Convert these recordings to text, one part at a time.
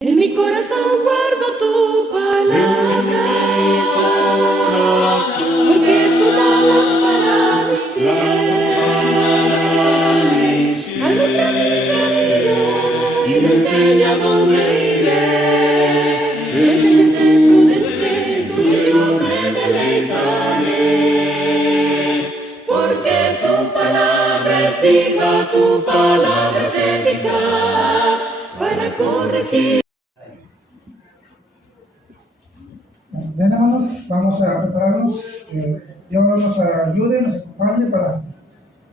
En mi corazón guardo tu palabra, porque es una lámpara a mis pies, alumbra mi camino y me enseña dónde iré. Me enseñas a ser prudente, tú y yo me deleitaré, porque tu palabra es viva, tu palabra es eficaz para corregir. Bien, hermanos, vamos a prepararnos, que Dios nos ayude, nos acompañe para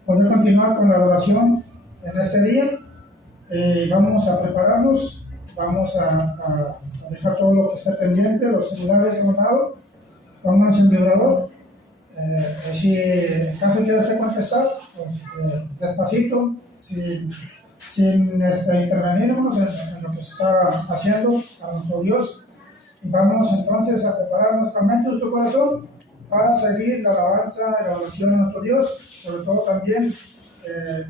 poder continuar con la oración en este día. Vamos a prepararnos, vamos a dejar todo lo que esté pendiente, los celulares a un lado, pónganse en vibrador. Si en caso quiera usted contestar, pues despacito, sin intervenirnos en lo que se está haciendo a nuestro Dios. Y vamos entonces a preparar nuestra mente y nuestro corazón para seguir la alabanza y la oración a nuestro Dios, sobre todo también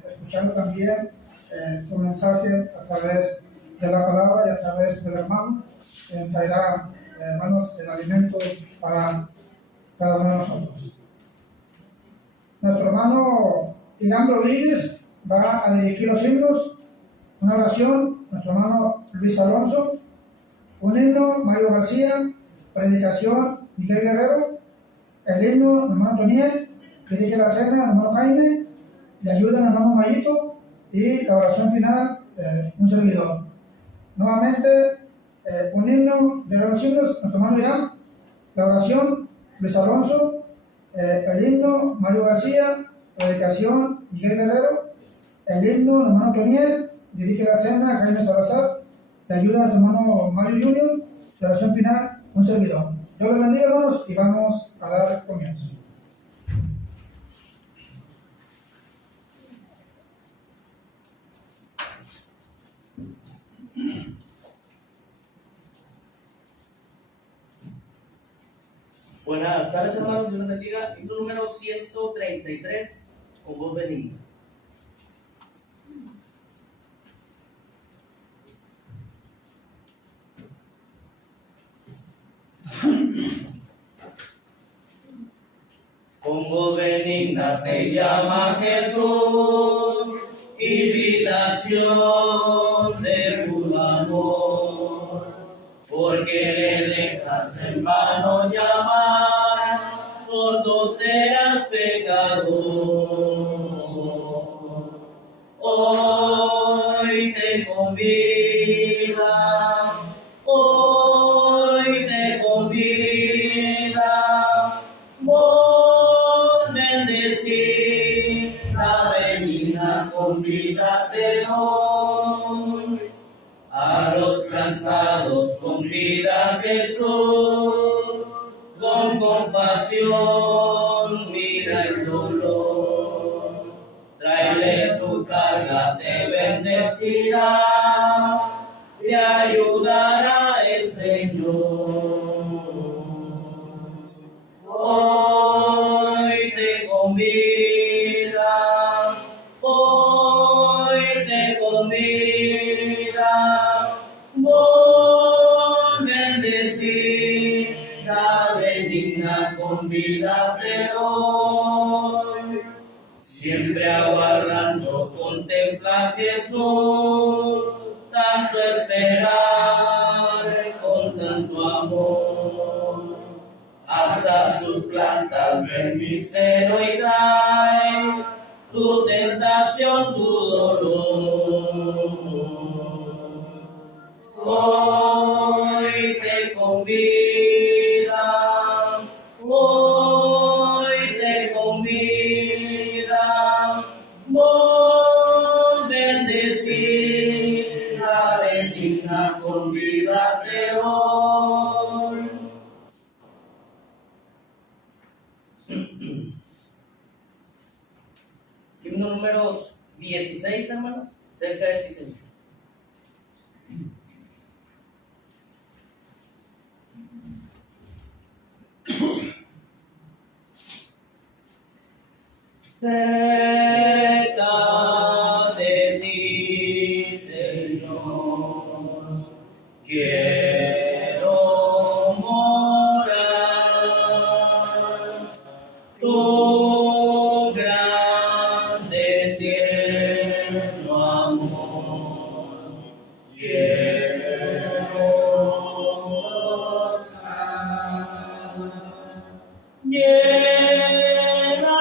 escuchando también su mensaje a través de la palabra y a través del hermano. Traerá, hermanos, el alimento para cada uno de nosotros. Nuestro hermano Irán Rodríguez va a dirigir los himnos, una oración, nuestro hermano Luis Alonso, un himno, Mario García, predicación, Miguel Guerrero, el himno, hermano Toniel, dirige la cena, hermano Jaime, le ayuda el hermano Mayito, y la oración final, un servidor. Nuevamente, un himno de los himnos, nuestro hermano Irán, la oración, Luis Alonso, el himno, Mario García, predicación, Miguel Guerrero, el himno, hermano Toniel, dirige la cena, Jaime Salazar, le ayuda a su hermano Mario Junior, de oración final, un servidor. Dios les bendiga, hermanos, y vamos a dar comienzo. Buenas tardes, hermanos, Dios les bendiga. Himno número 133, con voz benigna. Con voz benigna te llama Jesús, invitación de tu amor, porque le dejas en vano llamar, sordo serás pecador. Hoy te convida, hoy te convida, voz bendecida, benigna, convídate hoy. A los cansados convida Jesús, con compasión mira el dolor. Tráele tu carga, te bendecirá, te ayudará el Señor. Hoy te convida, hoy te convida, voz bendecida, benigna, convídate hoy. Siempre aguardando contempla a Jesús, tanto esperar con tanto amor. Hasta sus plantas ven misero y trae tu tentación, tu dolor. Hoy te convida, hoy te convida, voz bendecida, benigna, convídate hoy. Himno número 16, hermanos, cerca del diseño. Cerca de ti, Señor, quiero morar. Tu grande tierno amor, quiero gozar. Llena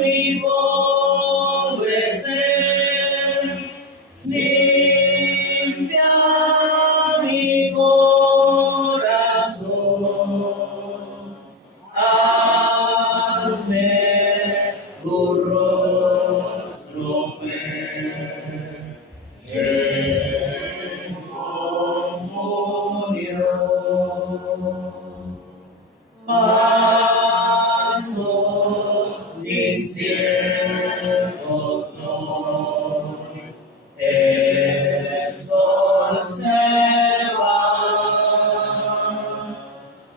mi pobre ser, limpia mi corazón, hazme tu rostro ver en comunión. Pasos inciertos doy, el sol se va,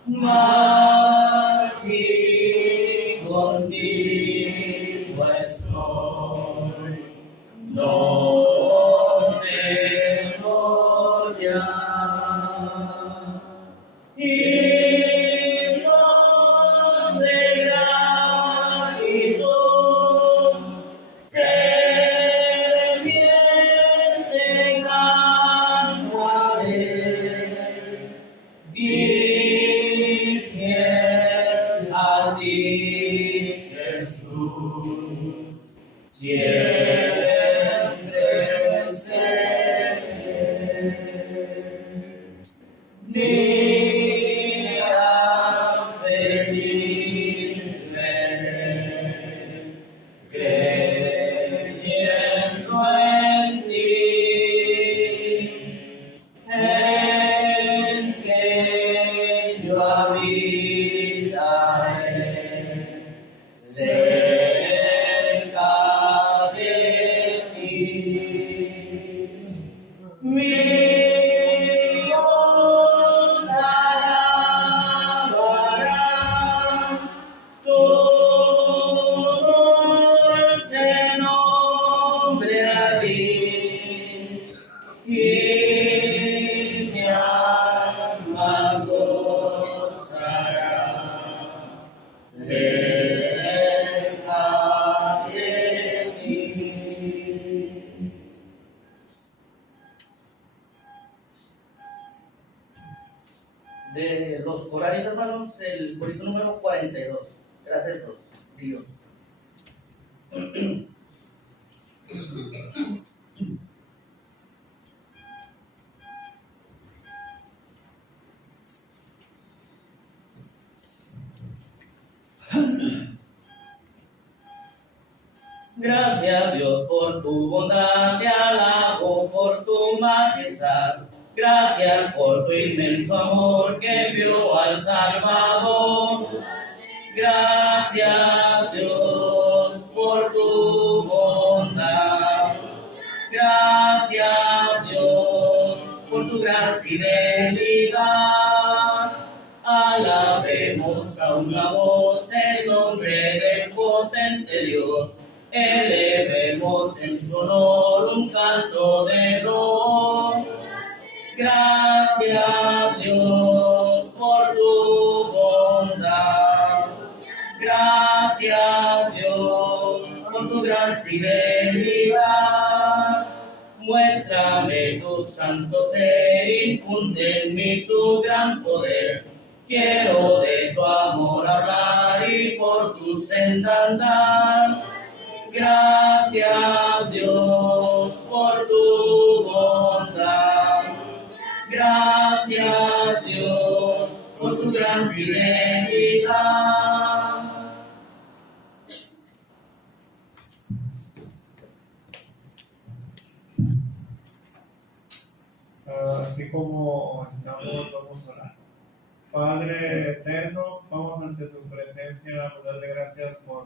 mas y contigo estoy, no temo ya. Himnos de gratitud, ferviente cantaré, y fiel a ti, Jesús, siempre seré. Día feliz veré, creyendo en ti, en que yo habitaré cerca de ti. Mi Dios alabará tu dulce nombre allí, y mi alma gozará cerca de ti. De los corales, hermanos, el corito número 42. Gracias, Dios. Gracias, Dios, por tu bondad, te alabo por tu majestad. Gracias por tu inmenso amor que envió al Salvador. Gracias, Dios, por tu bondad. Gracias, Dios, por tu gran fidelidad. Alabemos a una voz el nombre del potente Dios. Elevemos en su honor un canto de dolor. Gracias, Dios, por tu bondad. Gracias, Dios, por tu gran fidelidad. Muéstrame tu santo ser, infunde en mí tu gran poder. Quiero de tu amor hablar y por tu senda andar. Gracias, Dios, por tu bondad. Gracias, Dios, por tu gran fidelidad. Así como estamos, vamos a orar. Padre eterno, vamos ante tu presencia a darle gracias por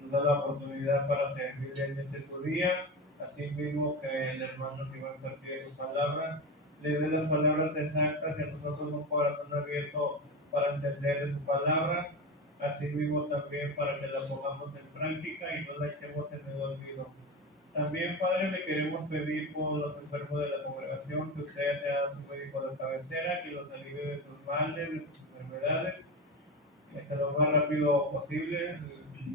nos da la oportunidad para servirle en este su día. Así mismo que el hermano que va a impartir su palabra, le dé las palabras exactas y a nosotros un corazón abierto para entender de su palabra. Así mismo también para que la pongamos en práctica y no la echemos en el olvido. También, Padre, le queremos pedir por los enfermos de la congregación congregación, que usted sea su médico de cabecera, que los alivie de sus males, de sus enfermedades, lo más rápido posible,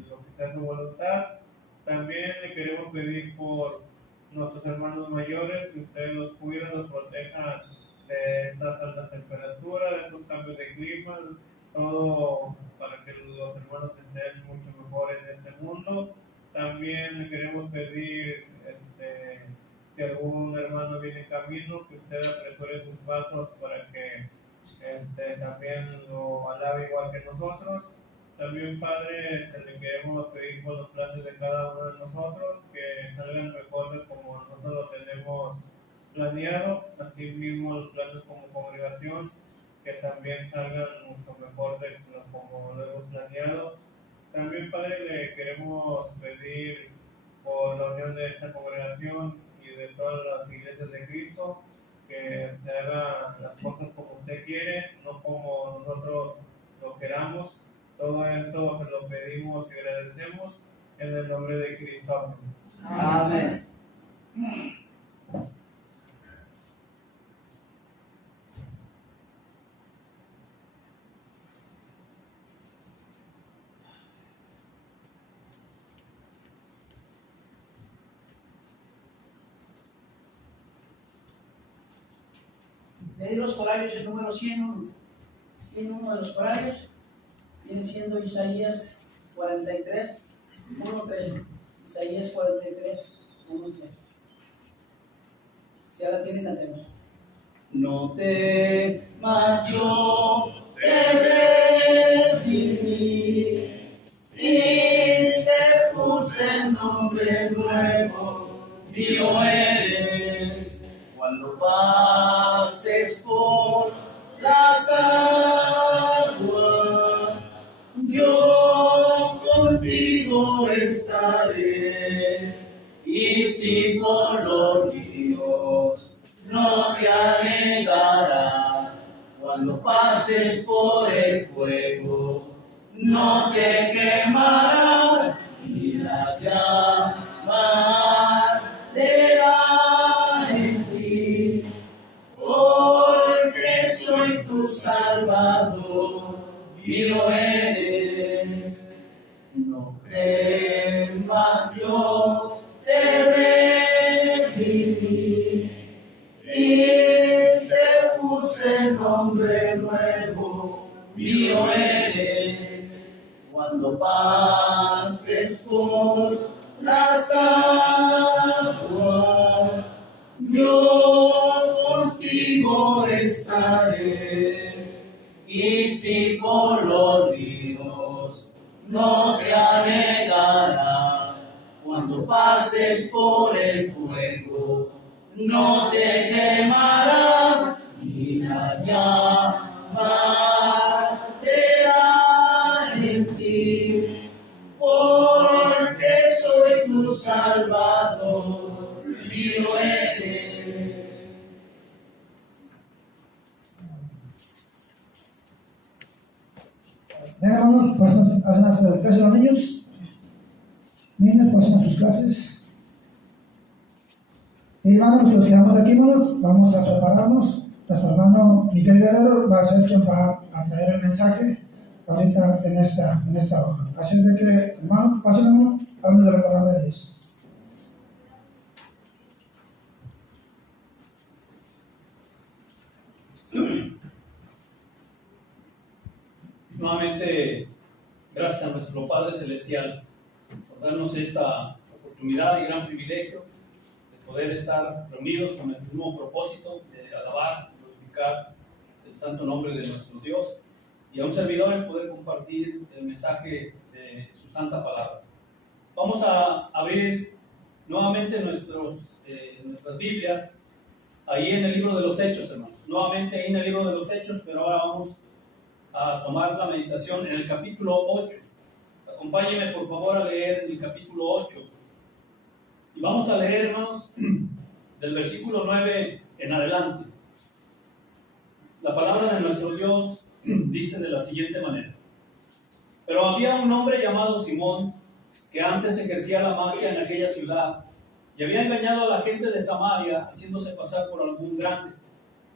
lo que sea su voluntad. También le queremos pedir por nuestros hermanos mayores, que ustedes los cuiden, los protejan de estas altas temperaturas, de estos cambios de clima, todo para que los hermanos estén mucho mejor en este mundo. También le queremos pedir, si algún hermano viene en camino, que usted apresure sus pasos para que también lo alabe igual que nosotros. También, Padre, le queremos pedir por los planes de cada uno de nosotros, que salgan mejor de como nosotros lo tenemos planeado, así mismo los planes como congregación, que también salgan mucho mejor de como lo hemos planeado. También, Padre, le queremos pedir por la unión de esta congregación y de todas las iglesias de Cristo, que se hagan las cosas como usted quiere, no como nosotros lo queramos. Todo esto se lo pedimos y agradecemos en el nombre de Cristo. Amén. Leí los horarios, el número 101 de los horarios viene siendo Isaías 43, 1:3. Isaías 43, 1:3. Si ahora tienen, cantemos. No temas, yo te redimí y te puse nombre nuevo, mío eres. Cuando pases por las aguas, yo contigo estaré, y si por los ríos no te anegarás. Cuando pases por el fuego, no te quemarás, y la llama arderá en ti, porque soy tu Salvador, mío eres. No temas, yo te redimí y te puse nombre nuevo, mío eres. Cuando pases por las aguas, yo contigo estaré, y si por los ríos no te anegarás. Cuando pases por el fuego, no te quemarás, y la llama arderá en ti, porque soy tu Salvador, mío eres. Venga, hermanos, pasen a las clases los niños. Niños, pasen a sus clases. Y hermanos, los que vamos aquí, hermanos, vamos a prepararnos. Nuestro hermano Miguel Guerrero va a ser quien va a traer el mensaje ahorita en esta hora. Así es de que, hermano, pasen, hermano, vamos a recordarle de eso. Nuevamente, gracias a nuestro Padre Celestial por darnos esta oportunidad y gran privilegio de poder estar reunidos con el mismo propósito de alabar y glorificar el santo nombre de nuestro Dios, y a un servidor el poder compartir el mensaje de su santa palabra. Vamos a abrir nuevamente nuestras Biblias ahí en el libro de los Hechos, hermanos. Nuevamente ahí en el libro de los Hechos, pero ahora vamos a tomar la meditación en el capítulo 8. Acompáñenme por favor a leer el capítulo 8. Y vamos a leernos del versículo 9 en adelante. La palabra de nuestro Dios dice de la siguiente manera: Pero había un hombre llamado Simón, que antes ejercía la magia en aquella ciudad, y había engañado a la gente de Samaria, haciéndose pasar por algún grande.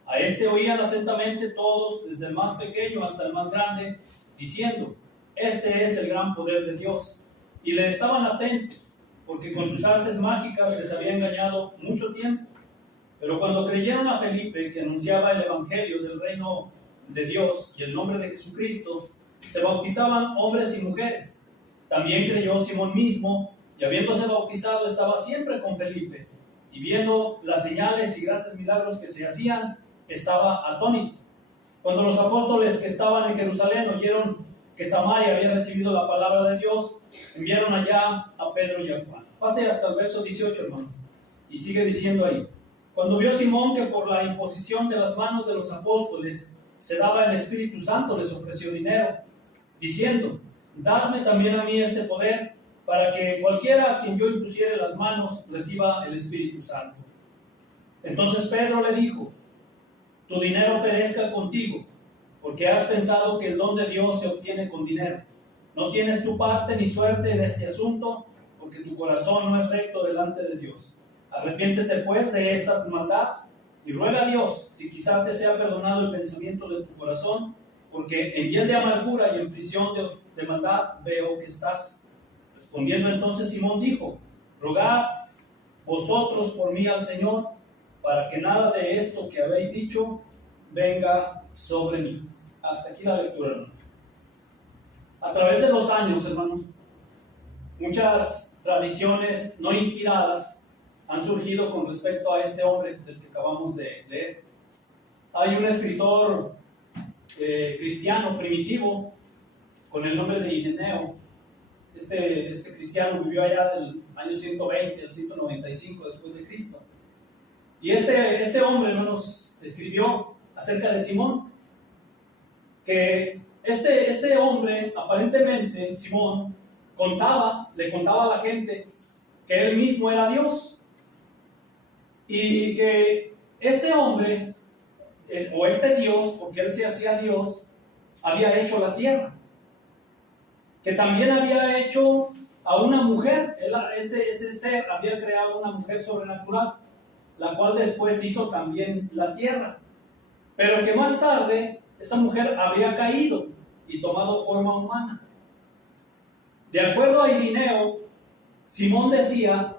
A este oían atentamente todos, desde el más pequeño hasta el más grande, diciendo: este es el gran poder de Dios. Y le estaban atentos, porque con sus artes mágicas les había engañado mucho tiempo. Pero cuando creyeron a Felipe, que anunciaba el evangelio del reino de Dios y el nombre de Jesucristo, se bautizaban hombres y mujeres. También creyó Simón mismo, y habiéndose bautizado estaba siempre con Felipe, y viendo las señales y grandes milagros que se hacían, estaba atónito. Cuando los apóstoles que estaban en Jerusalén oyeron que Samaria había recibido la palabra de Dios, enviaron allá a Pedro y a Juan. Pase hasta el verso 18, hermano, y sigue diciendo ahí: cuando vio Simón que por la imposición de las manos de los apóstoles se daba el Espíritu Santo, les ofreció dinero, diciendo: dadme también a mí este poder, para que cualquiera a quien yo impusiere las manos reciba el Espíritu Santo. Entonces Pedro le dijo: tu dinero perezca contigo, porque has pensado que el don de Dios se obtiene con dinero. No tienes tu parte ni suerte en este asunto, porque tu corazón no es recto delante de Dios. Arrepiéntete pues de esta tu maldad, y ruega a Dios si quizá te sea perdonado el pensamiento de tu corazón, porque en hiel de amargura y en prisión de maldad veo que estás. Respondiendo entonces Simón dijo: rogad vosotros por mí al Señor, para que nada de esto que habéis dicho venga sobre mí. Hasta aquí la lectura, hermanos. A través de los años, hermanos, muchas tradiciones no inspiradas han surgido con respecto a este hombre del que acabamos de leer. Hay un escritor cristiano primitivo con el nombre de Ireneo. Este cristiano vivió allá del año 120 al 195 después de Cristo. Y este hombre, hermanos, escribió acerca de Simón, que este hombre, aparentemente, Simón, le contaba a la gente que él mismo era Dios, y que este hombre, o este Dios, porque él se hacía Dios, había hecho la tierra, que también había hecho a una mujer. Ese ser había creado una mujer sobrenatural, la cual después hizo también la tierra, pero que más tarde esa mujer habría caído y tomado forma humana. De acuerdo a Ireneo, Simón decía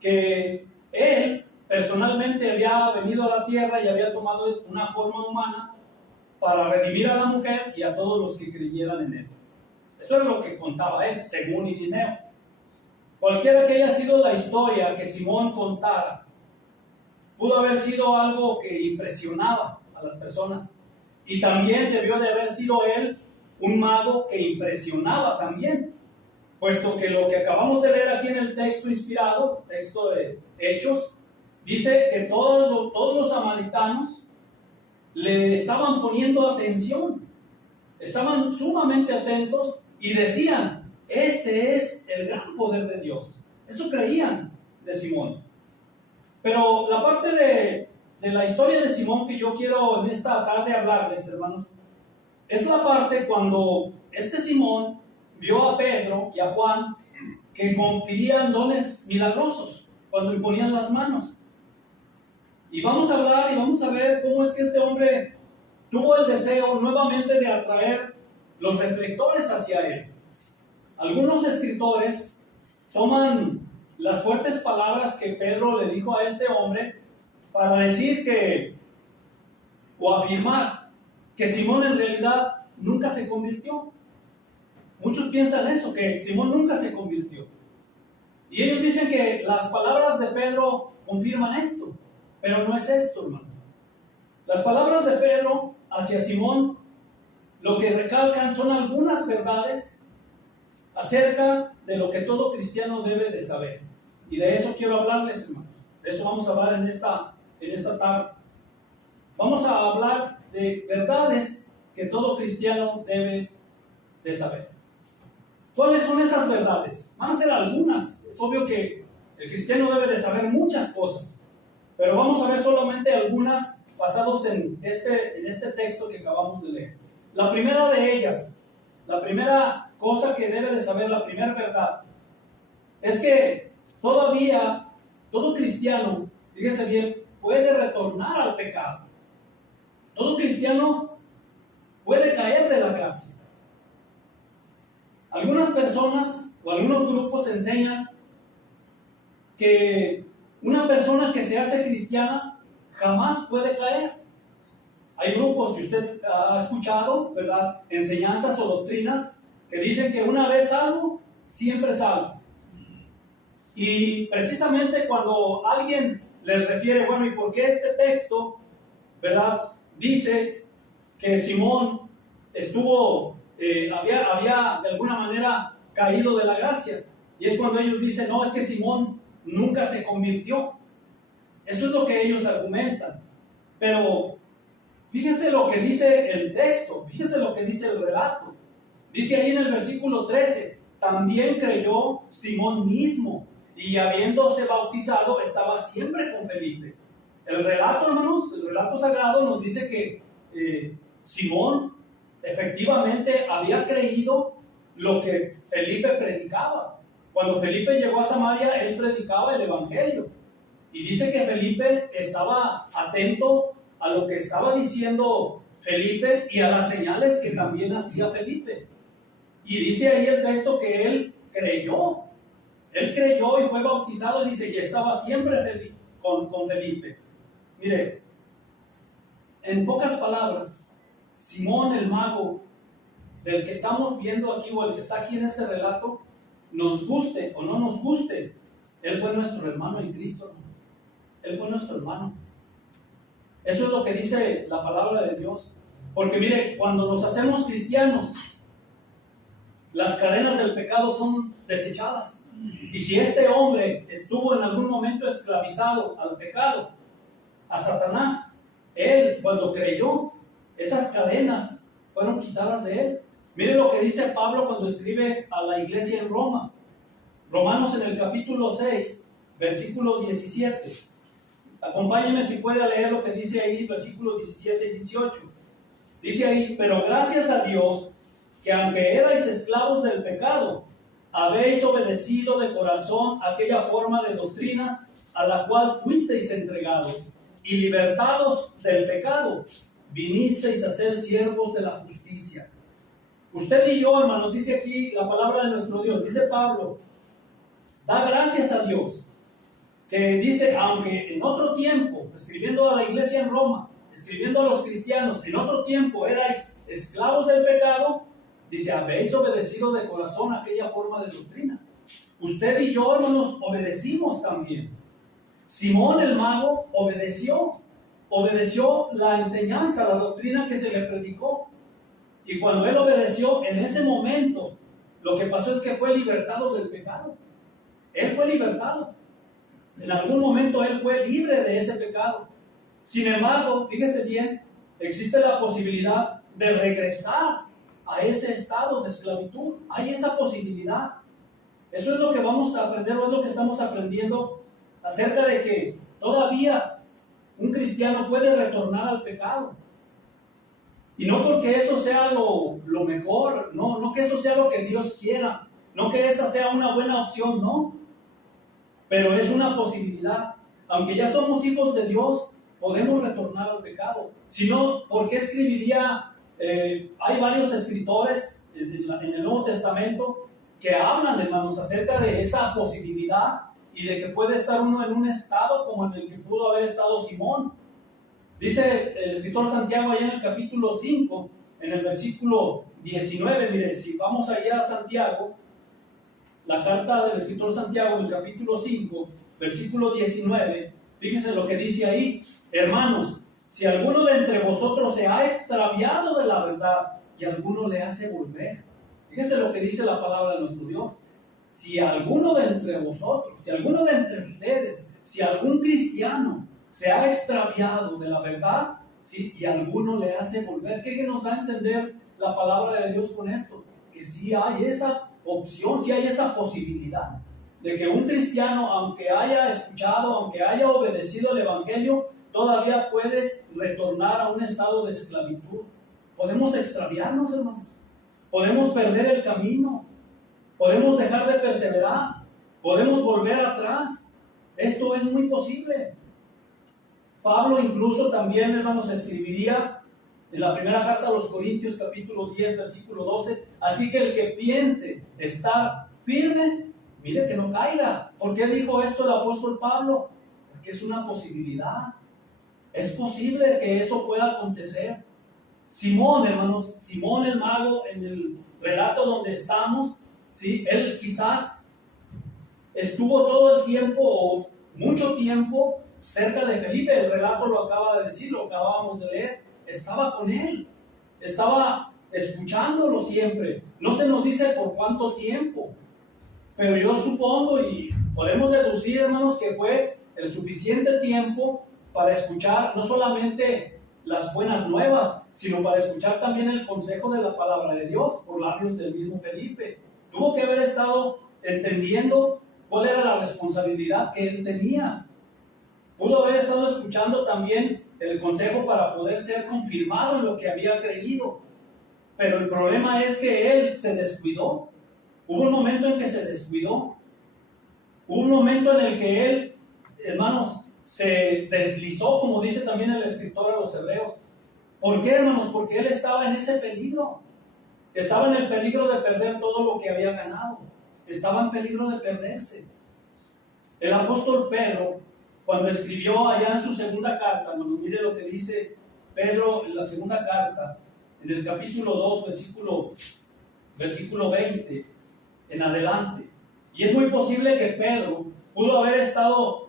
que él personalmente había venido a la tierra y había tomado una forma humana para redimir a la mujer y a todos los que creyeran en él. Eso era lo que contaba él, según Ireneo. Cualquiera que haya sido la historia que Simón contara, pudo haber sido algo que impresionaba a las personas, y también debió de haber sido él un mago que impresionaba también, puesto que lo que acabamos de leer aquí en el texto inspirado, texto de Hechos, dice que todos los samaritanos le estaban poniendo atención, estaban sumamente atentos y decían: este es el gran poder de Dios. Eso creían de Simón. Pero la parte de la historia de Simón que yo quiero en esta tarde hablarles, hermanos, es la parte cuando este Simón vio a Pedro y a Juan que conferían dones milagrosos cuando imponían las manos. Y vamos a hablar y vamos a ver cómo es que este hombre tuvo el deseo nuevamente de atraer los reflectores hacia él. Algunos escritores toman las fuertes palabras que Pedro le dijo a este hombre para decir o afirmar que Simón en realidad nunca se convirtió. Muchos piensan eso, que Simón nunca se convirtió. Y ellos dicen que las palabras de Pedro confirman esto, pero no es esto, hermanos. Las palabras de Pedro hacia Simón lo que recalcan son algunas verdades acerca de lo que todo cristiano debe de saber. Y de eso quiero hablarles, hermanos. De eso vamos a hablar en esta tarde. Vamos a hablar de verdades que todo cristiano debe de saber. ¿Cuáles son esas verdades? Van a ser algunas. Es obvio que el cristiano debe de saber muchas cosas, pero vamos a ver solamente algunas basados en este texto que acabamos de leer. La primera de ellas, la primera cosa que debe de saber, la primera verdad, es que todavía todo cristiano, fíjese bien, puede retornar al pecado. Todo cristiano puede caer de la gracia. Algunas personas o algunos grupos enseñan que una persona que se hace cristiana jamás puede caer. Hay grupos, si usted ha escuchado, ¿verdad?, enseñanzas o doctrinas que dicen que una vez salvo, siempre salvo. Y precisamente cuando alguien les refiere, bueno, ¿y por qué este texto, ¿verdad?, dice que Simón estuvo, había de alguna manera caído de la gracia? Y es cuando ellos dicen, no, es que Simón nunca se convirtió. Eso es lo que ellos argumentan. Pero fíjese lo que dice el texto, fíjese lo que dice el relato. Dice ahí en el versículo 13, también creyó Simón mismo, y habiéndose bautizado estaba siempre con Felipe. El relato, hermanos, el relato sagrado nos dice que Simón efectivamente había creído lo que Felipe predicaba. Cuando Felipe llegó a Samaria, él predicaba el evangelio. Y dice que Felipe estaba atento a lo que estaba diciendo Felipe y a las señales que también hacía Felipe. Y dice ahí el texto que él creyó. Él creyó y fue bautizado, dice, y estaba siempre con Felipe. Mire, en pocas palabras, Simón el mago, del que estamos viendo aquí o el que está aquí en este relato, nos guste o no nos guste, él fue nuestro hermano en Cristo. Él fue nuestro hermano. Eso es lo que dice la palabra de Dios. Porque mire, cuando nos hacemos cristianos, las cadenas del pecado son desechadas. Y si este hombre estuvo en algún momento esclavizado al pecado, a Satanás, él cuando creyó, esas cadenas fueron quitadas de él. Mire lo que dice Pablo cuando escribe a la iglesia en Roma. Romanos en el capítulo 6, versículo 17. Acompáñenme si puede leer lo que dice ahí, versículos 17 y 18. Dice ahí, pero gracias a Dios, que aunque erais esclavos del pecado, habéis obedecido de corazón aquella forma de doctrina a la cual fuisteis entregados, y libertados del pecado, vinisteis a ser siervos de la justicia. Usted y yo, hermanos, dice aquí la palabra de nuestro Dios, dice Pablo, da gracias a Dios, que dice, aunque en otro tiempo, escribiendo a la iglesia en Roma, escribiendo a los cristianos, en otro tiempo erais esclavos del pecado, dice, habéis obedecido de corazón aquella forma de doctrina. Usted y yo, hermanos, obedecimos también. Simón el mago obedeció la enseñanza, la doctrina que se le predicó. Y cuando él obedeció, en ese momento, lo que pasó es que fue libertado del pecado. Él fue libertado. En algún momento él fue libre de ese pecado. Sin embargo, fíjese bien, existe la posibilidad de regresar a ese estado de esclavitud. Hay esa posibilidad. Eso es lo que vamos a aprender, o es lo que estamos aprendiendo acerca de que todavía un cristiano puede retornar al pecado. Y no porque eso sea lo mejor, no que eso sea lo que Dios quiera, no que esa sea una buena opción, no. Pero es una posibilidad. Aunque ya somos hijos de Dios, podemos retornar al pecado. Si no, ¿por qué escribiría? Hay varios escritores en el Nuevo Testamento que hablan, hermanos, acerca de esa posibilidad y de que puede estar uno en un estado como en el que pudo haber estado Simón. Dice el escritor Santiago allá en el capítulo 5, en el versículo 19, mire, si vamos allá a Santiago, la carta del escritor Santiago en el capítulo 5, versículo 19, fíjense lo que dice ahí, hermanos, si alguno de entre vosotros se ha extraviado de la verdad y alguno le hace volver. Fíjense lo que dice la palabra de nuestro Dios. Si alguno de entre vosotros, si alguno de entre ustedes, si algún cristiano se ha extraviado de la verdad, ¿sí?, y alguno le hace volver, ¿qué nos da a entender la palabra de Dios con esto? Que sí hay esa opción, sí hay esa posibilidad de que un cristiano, aunque haya escuchado, aunque haya obedecido el evangelio, todavía puede retornar a un estado de esclavitud. Podemos extraviarnos, hermanos. Podemos perder el camino. Podemos dejar de perseverar. Podemos volver atrás. Esto es muy posible. Pablo incluso también, hermanos, escribiría en la primera carta a los Corintios, capítulo 10, versículo 12, así que el que piense estar firme, mire que no caiga. ¿Por qué dijo esto el apóstol Pablo? Porque es una posibilidad. Es posible que eso pueda acontecer. Simón, hermanos, Simón el mago, en el relato donde estamos, ¿sí? Él quizás estuvo todo el tiempo, o mucho tiempo, cerca de Felipe. El relato lo acaba de decir, lo acabamos de leer. Estaba con él, estaba escuchándolo siempre. No se nos dice por cuánto tiempo, pero yo supongo y podemos deducir, hermanos, que fue el suficiente tiempo para escuchar no solamente las buenas nuevas, sino para escuchar también el consejo de la palabra de Dios por labios del mismo Felipe. Tuvo que haber estado entendiendo cuál era la responsabilidad que él tenía. Pudo haber estado escuchando también el consejo para poder ser confirmado en lo que había creído. Pero el problema es que él se descuidó. Hubo un momento en que se descuidó. Hubo un momento en el que él, hermanos, se deslizó, como dice también el escritor a los Hebreos. ¿Por qué, hermanos? Porque él estaba en ese peligro. Estaba en el peligro de perder todo lo que había ganado. Estaba en peligro de perderse. El apóstol Pedro, cuando escribió allá en su segunda carta, hermanos, mire lo que dice Pedro en la segunda carta, en el capítulo 2, versículo 20 en adelante. Y es muy posible que Pedro pudo haber estado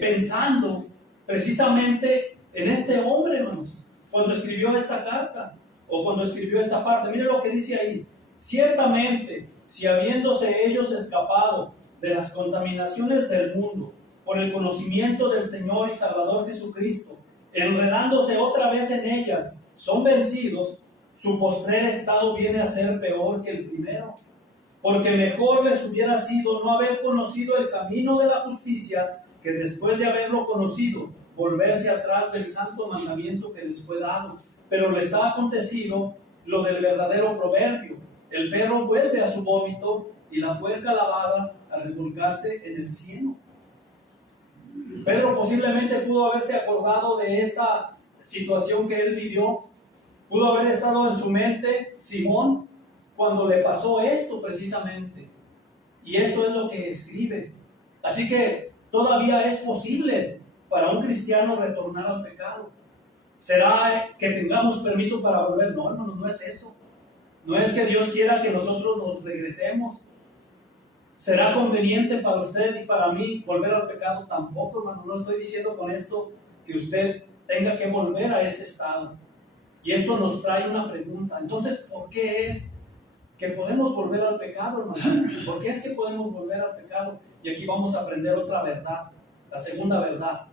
pensando precisamente en este hombre, hermanos, cuando escribió esta carta o cuando escribió esta parte. Mire lo que dice ahí: ciertamente, si habiéndose ellos escapado de las contaminaciones del mundo por el conocimiento del Señor y Salvador Jesucristo, enredándose otra vez en ellas, son vencidos, su postrer estado viene a ser peor que el primero. Porque mejor les hubiera sido no haber conocido el camino de la justicia, que después de haberlo conocido, volverse atrás del santo mandamiento que les fue dado. Pero les ha acontecido lo del verdadero proverbio: el perro vuelve a su vómito y la puerca lavada a revolcarse en el cieno. Pedro posiblemente pudo haberse acordado de esta situación que él vivió. Pudo haber estado en su mente Simón cuando le pasó esto precisamente. Y esto es lo que escribe. Así que todavía es posible para un cristiano retornar al pecado. ¿Será que tengamos permiso para volver? No, hermanos, no es eso. No es que Dios quiera que nosotros nos regresemos. ¿Será conveniente para usted y para mí volver al pecado? Tampoco, hermano. No estoy diciendo con esto que usted tenga que volver a ese estado. Y esto nos trae una pregunta. Entonces, ¿por qué es que podemos volver al pecado, hermano? ¿Por qué es que podemos volver al pecado? Y aquí vamos a aprender otra verdad, la segunda verdad.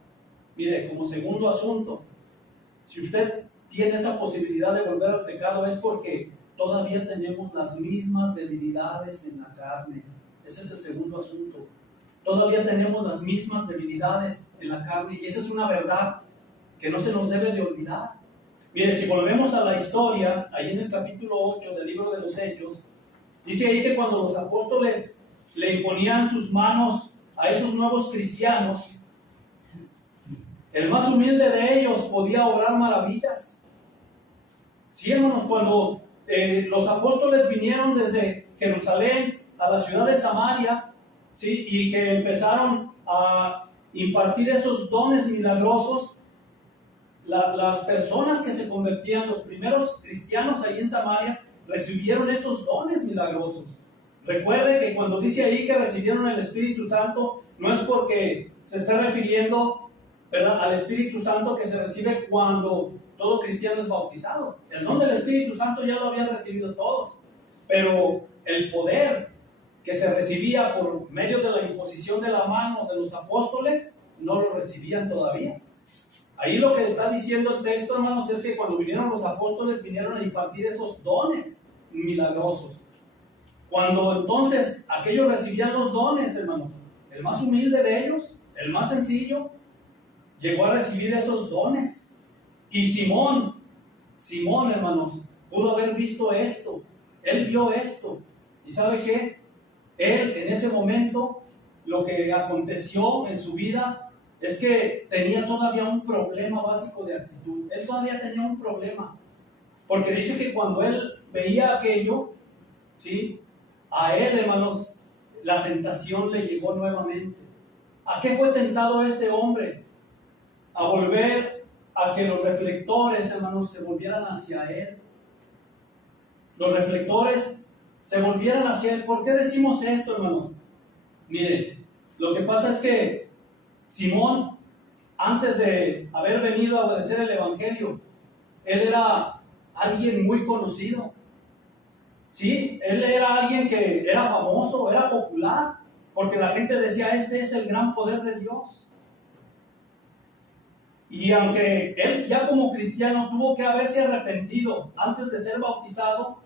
Mire, como segundo asunto, si usted tiene esa posibilidad de volver al pecado, es porque todavía tenemos las mismas debilidades en la carne. Ese es el segundo asunto. Todavía tenemos las mismas debilidades en la carne, y esa es una verdad que no se nos debe de olvidar. Mire, si volvemos a la historia, ahí en el capítulo 8 del libro de los Hechos, dice ahí que cuando los apóstoles le imponían sus manos a esos nuevos cristianos, el más humilde de ellos podía obrar maravillas. Sí, hermanos, cuando los apóstoles vinieron desde Jerusalén a la ciudad de Samaria, ¿sí?, y que empezaron a impartir esos dones milagrosos, las personas que se convertían, los primeros cristianos ahí en Samaria, recibieron esos dones milagrosos. Recuerde que cuando dice ahí que recibieron el Espíritu Santo, no es porque se esté refiriendo, ¿verdad?, al Espíritu Santo que se recibe cuando todo cristiano es bautizado. El don del Espíritu Santo ya lo habían recibido todos, pero el poder que se recibía por medio de la imposición de la mano de los apóstoles, no lo recibían todavía. Ahí lo que está diciendo el texto, hermanos, es que cuando vinieron los apóstoles, vinieron a impartir esos dones milagrosos. Cuando entonces aquellos recibían los dones, hermanos, el más humilde de ellos, el más sencillo, llegó a recibir esos dones. Y Simón, hermanos, pudo haber visto esto. Él vio esto. ¿Y sabe qué? Él en ese momento lo que aconteció en su vida es que tenía todavía un problema básico de actitud. Él todavía tenía un problema. Porque dice que cuando él veía aquello, ¿sí? A él, hermanos, la tentación le llegó nuevamente. ¿A qué fue tentado este hombre? A volver a que los reflectores, hermanos, se volvieran hacia él. Los reflectores se volvieran hacia él. ¿Por qué decimos esto, hermanos? Miren, lo que pasa es que Simón, antes de haber venido a obedecer el Evangelio, él era alguien muy conocido. Sí, él era alguien que era famoso, era popular, porque la gente decía, este es el gran poder de Dios. Y aunque él ya como cristiano tuvo que haberse arrepentido antes de ser bautizado,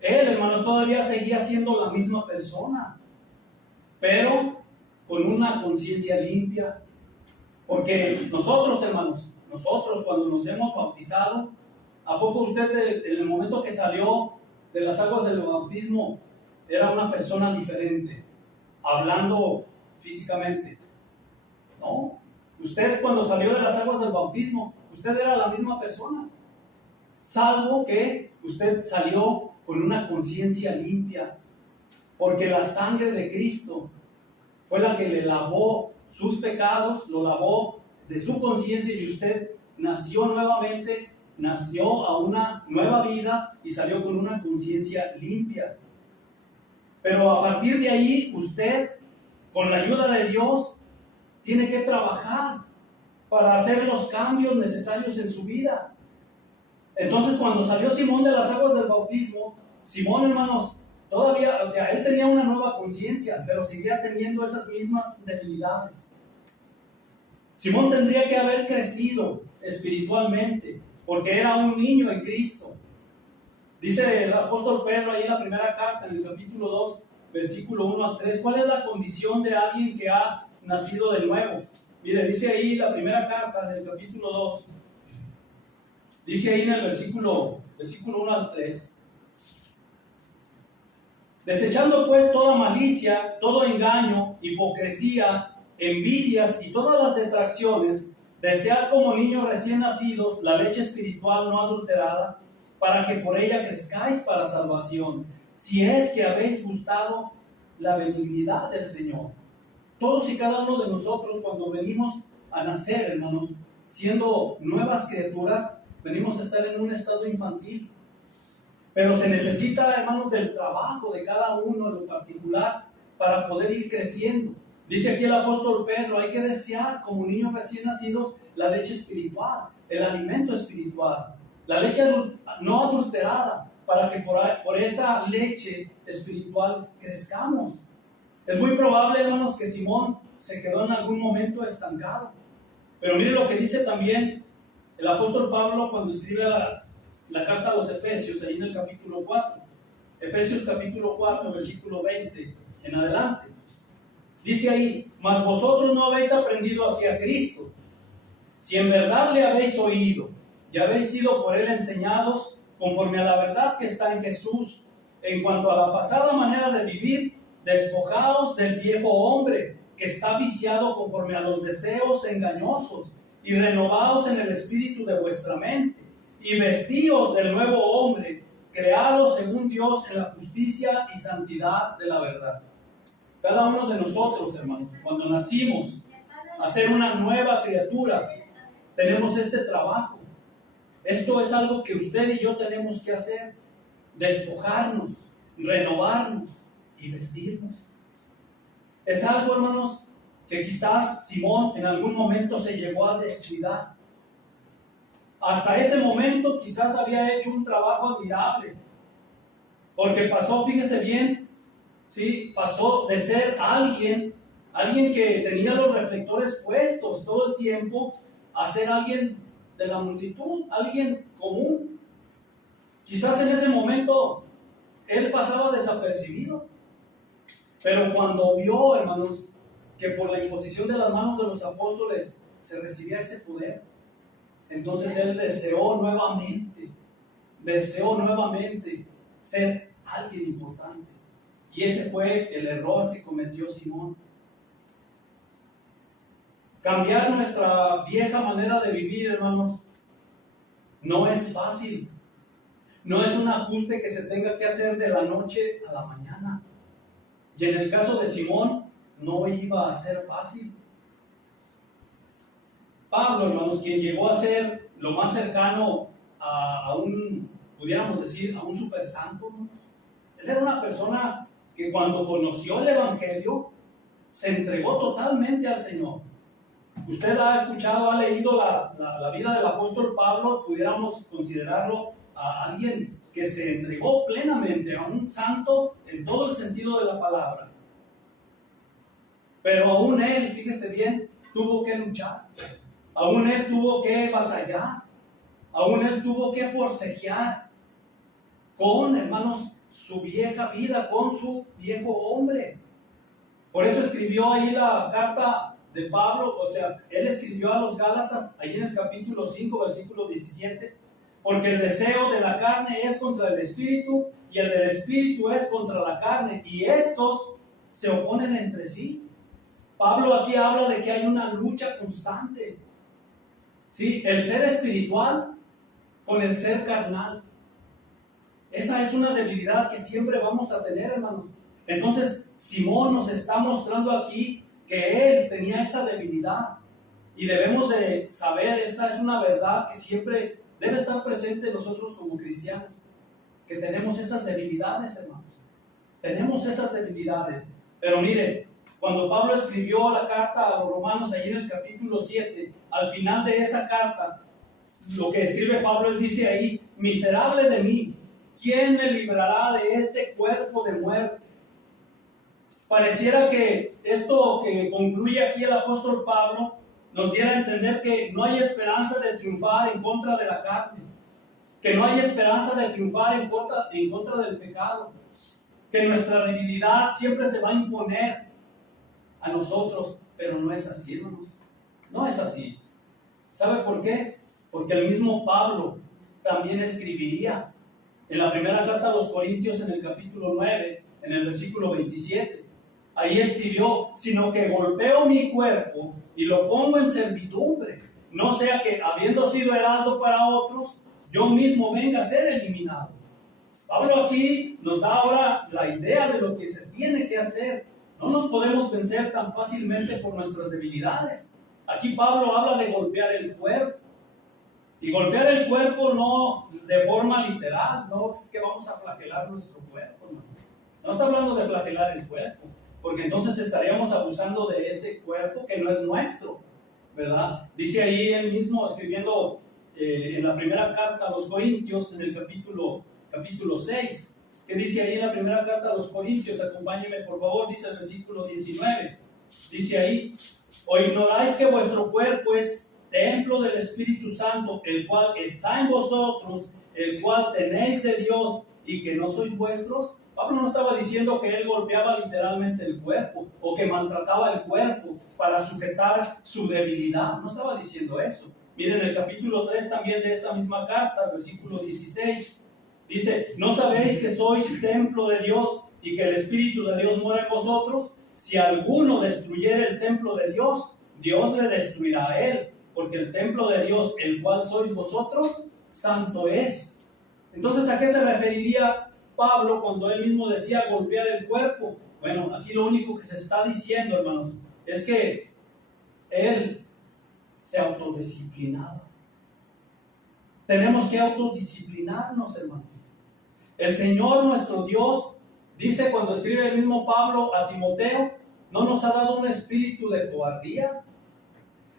él, hermanos, todavía seguía siendo la misma persona, pero con una conciencia limpia. Porque nosotros, hermanos, nosotros cuando nos hemos bautizado, ¿a poco usted en el momento que salió de las aguas del bautismo era una persona diferente, hablando físicamente? No. Usted cuando salió de las aguas del bautismo, usted era la misma persona, salvo que usted salió con una conciencia limpia, porque la sangre de Cristo fue la que le lavó sus pecados, lo lavó de su conciencia y usted nació nuevamente, nació a una nueva vida y salió con una conciencia limpia. Pero a partir de ahí, usted, con la ayuda de Dios, tiene que trabajar para hacer los cambios necesarios en su vida. Entonces, cuando salió Simón de las aguas del bautismo, Simón, hermanos, todavía, o sea, él tenía una nueva conciencia, pero seguía teniendo esas mismas debilidades. Simón tendría que haber crecido espiritualmente, porque era un niño en Cristo. Dice el apóstol Pedro ahí en la primera carta, en el capítulo 2, versículo 1 al 3, ¿cuál es la condición de alguien que ha nacido de nuevo? Mire, dice ahí la primera carta del capítulo 2, dice ahí en el versículo 1 al 3, desechando pues toda malicia, todo engaño, hipocresía, envidias y todas las detracciones, desead como niños recién nacidos la leche espiritual no adulterada, para que por ella crezcáis para salvación, si es que habéis gustado la benignidad del Señor. Todos y cada uno de nosotros, cuando venimos a nacer, hermanos, siendo nuevas criaturas, venimos a estar en un estado infantil. Pero se necesita, hermanos, del trabajo de cada uno en lo particular para poder ir creciendo. Dice aquí el apóstol Pedro, hay que desear como niños recién nacidos la leche espiritual, el alimento espiritual, la leche no adulterada, para que por esa leche espiritual crezcamos. Es muy probable, hermanos, que Simón se quedó en algún momento estancado. Pero mire lo que dice también el apóstol Pablo cuando escribe la carta a los Efesios, ahí en el capítulo 4. Efesios capítulo 4, versículo 20 en adelante. Dice ahí, mas vosotros no habéis aprendido hacia Cristo, si en verdad le habéis oído y habéis sido por él enseñados conforme a la verdad que está en Jesús, en cuanto a la pasada manera de vivir, despojaos del viejo hombre que está viciado conforme a los deseos engañosos y renovaos en el espíritu de vuestra mente y vestíos del nuevo hombre creado según Dios en la justicia y santidad de la verdad. Cada uno de nosotros, hermanos, cuando nacimos a ser una nueva criatura, tenemos este trabajo. Esto es algo que usted y yo tenemos que hacer: despojarnos, renovarnos y vestirnos. Es algo, hermanos, que quizás Simón en algún momento se llegó a descuidar. Hasta ese momento quizás había hecho un trabajo admirable, porque pasó, fíjese bien, ¿sí? Pasó de ser alguien que tenía los reflectores puestos todo el tiempo, a ser alguien de la multitud, alguien común. Quizás en ese momento él pasaba desapercibido, pero cuando vio, hermanos, que por la imposición de las manos de los apóstoles se recibía ese poder, entonces él deseó nuevamente ser alguien importante. Y ese fue el error que cometió Simón. Cambiar nuestra vieja manera de vivir, hermanos, no es fácil. No es un ajuste que se tenga que hacer de la noche a la mañana. Y en el caso de Simón, no iba a ser fácil. Pablo, hermanos, quien llegó a ser lo más cercano a un, pudiéramos decir, a un super santo, hermanos. Él era una persona que cuando conoció el Evangelio, se entregó totalmente al Señor. Usted ha escuchado, ha leído la vida del apóstol Pablo, pudiéramos considerarlo a alguien que se entregó plenamente, a un santo en todo el sentido de la palabra. Pero aún él, fíjese bien, tuvo que luchar, aún él tuvo que batallar, aún él tuvo que forcejear con, hermanos, su vieja vida, con su viejo hombre. Por eso escribió ahí la carta de Pablo, o sea, él escribió a los Gálatas, ahí en el capítulo 5, versículo 17, porque el deseo de la carne es contra el espíritu, y el del espíritu es contra la carne, y estos se oponen entre sí. Pablo aquí habla de que hay una lucha constante, ¿sí? El ser espiritual con el ser carnal. Esa es una debilidad que siempre vamos a tener, hermanos. Entonces, Simón nos está mostrando aquí que él tenía esa debilidad, y debemos de saber, esa es una verdad que siempre debe estar presente en nosotros como cristianos, que tenemos esas debilidades, hermanos. Tenemos esas debilidades. Pero mire, cuando Pablo escribió la carta a los romanos, ahí en el capítulo 7, al final de esa carta, lo que escribe Pablo dice ahí: miserable de mí, ¿quién me librará de este cuerpo de muerte? Pareciera que esto que concluye aquí el apóstol Pablo nos diera a entender que no hay esperanza de triunfar en contra de la carne, que no hay esperanza de triunfar en contra del pecado, que nuestra debilidad siempre se va a imponer a nosotros, pero no es así, hermanos. No es así. ¿Sabe por qué? Porque el mismo Pablo también escribiría en la primera carta a los Corintios, en el capítulo 9, en el versículo 27. Ahí escribió: sino que golpeo mi cuerpo y lo pongo en servidumbre, no sea que, habiendo sido heraldo para otros, yo mismo venga a ser eliminado. Pablo aquí nos da ahora la idea de lo que se tiene que hacer. No nos podemos vencer tan fácilmente por nuestras debilidades. Aquí Pablo habla de golpear el cuerpo. Y golpear el cuerpo no de forma literal, no es que vamos a flagelar nuestro cuerpo, no está hablando de flagelar el cuerpo, porque entonces estaríamos abusando de ese cuerpo que no es nuestro, ¿verdad? Dice ahí él mismo, escribiendo en la primera carta a los Corintios, en el capítulo 6, que dice ahí en la primera carta a los Corintios, acompáñenme por favor, dice el versículo 19, dice ahí: ¿o ignoráis que vuestro cuerpo es templo del Espíritu Santo, el cual está en vosotros, el cual tenéis de Dios, y que no sois vuestros? Pablo no estaba diciendo que él golpeaba literalmente el cuerpo, o que maltrataba el cuerpo para sujetar su debilidad. No estaba diciendo eso. Miren el capítulo 3 también de esta misma carta, versículo 16. Dice: ¿no sabéis que sois templo de Dios y que el Espíritu de Dios mora en vosotros? Si alguno destruyere el templo de Dios, Dios le destruirá a él, porque el templo de Dios, el cual sois vosotros, santo es. Entonces, ¿a qué se referiría Pablo cuando él mismo decía golpear el cuerpo? Bueno, aquí lo único que se está diciendo, hermanos, es que él se autodisciplinaba. Tenemos que autodisciplinarnos, hermanos. El Señor nuestro Dios dice, cuando escribe el mismo Pablo a Timoteo, no nos ha dado un espíritu de cobardía,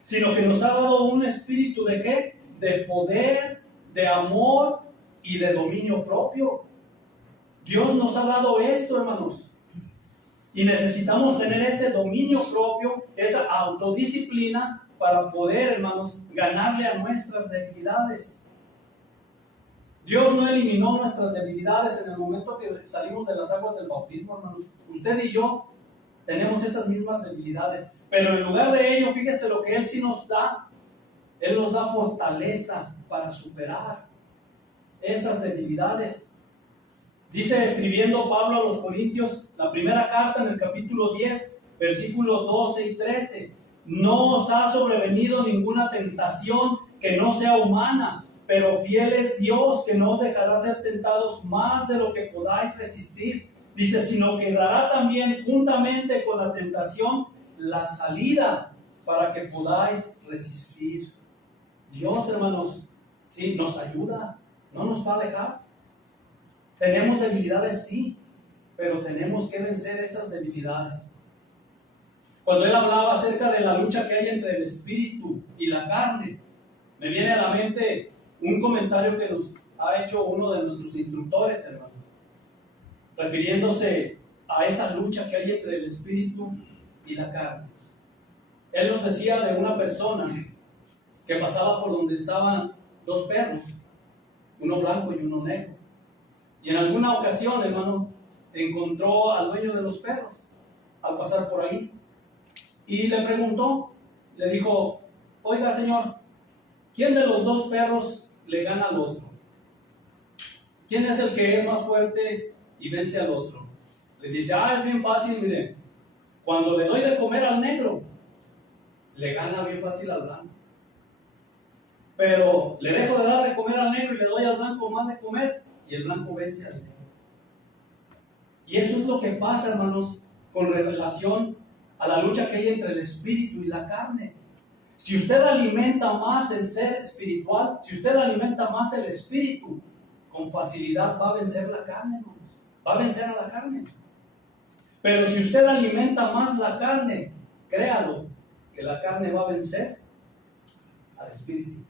sino que nos ha dado un espíritu de ¿qué? De poder, de amor y de dominio propio. Dios nos ha dado esto, hermanos, y necesitamos tener ese dominio propio, esa autodisciplina para poder, hermanos, ganarle a nuestras debilidades. Dios no eliminó nuestras debilidades en el momento que salimos de las aguas del bautismo, hermanos. Usted y yo tenemos esas mismas debilidades, pero en lugar de ello, fíjese lo que Él sí nos da. Él nos da fortaleza para superar esas debilidades. Dice, escribiendo Pablo a los Corintios, la primera carta en el capítulo 10, versículos 12 y 13, no os ha sobrevenido ninguna tentación que no sea humana, pero fiel es Dios, que no os dejará ser tentados más de lo que podáis resistir. Dice, sino que dará también juntamente con la tentación la salida para que podáis resistir. Dios, hermanos, sí, nos ayuda, no nos va a dejar. Tenemos debilidades, sí, pero tenemos que vencer esas debilidades. Cuando él hablaba acerca de la lucha que hay entre el espíritu y la carne, me viene a la mente un comentario que nos ha hecho uno de nuestros instructores, hermanos, refiriéndose a esa lucha que hay entre el espíritu y la carne. Él nos decía de una persona que pasaba por donde estaban dos perros, uno blanco y uno negro. Y en alguna ocasión, hermano, encontró al dueño de los perros al pasar por ahí y le preguntó, le dijo, oiga señor, ¿quién de los dos perros le gana al otro? ¿Quién es el que es más fuerte y vence al otro? Le dice, es bien fácil, mire, cuando le doy de comer al negro, le gana bien fácil al blanco. Pero le dejo de dar de comer al negro y le doy al blanco más de comer, y el blanco vence al negro. Y eso es lo que pasa, hermanos, con relación a la lucha que hay entre el espíritu y la carne. Si usted alimenta más el ser espiritual, si usted alimenta más el espíritu, con facilidad va a vencer la carne, hermanos. Va a vencer a la carne. Pero si usted alimenta más la carne, créalo, que la carne va a vencer al espíritu.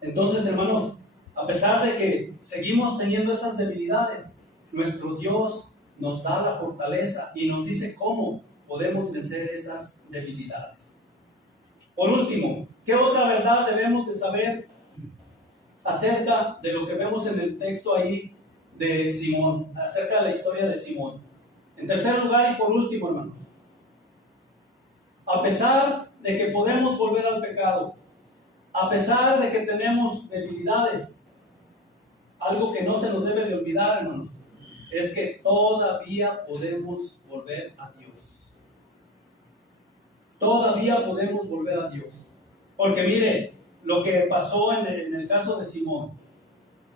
Entonces, hermanos, a pesar de que seguimos teniendo esas debilidades, nuestro Dios nos da la fortaleza y nos dice cómo podemos vencer esas debilidades. Por último, ¿qué otra verdad debemos de saber acerca de lo que vemos en el texto ahí de Simón, acerca de la historia de Simón? En tercer lugar y por último, hermanos, a pesar de que podemos volver al pecado, a pesar de que tenemos debilidades, algo que no se nos debe de olvidar, hermanos, es que todavía podemos volver a Dios. Todavía podemos volver a Dios. Porque mire, lo que pasó en el caso de Simón.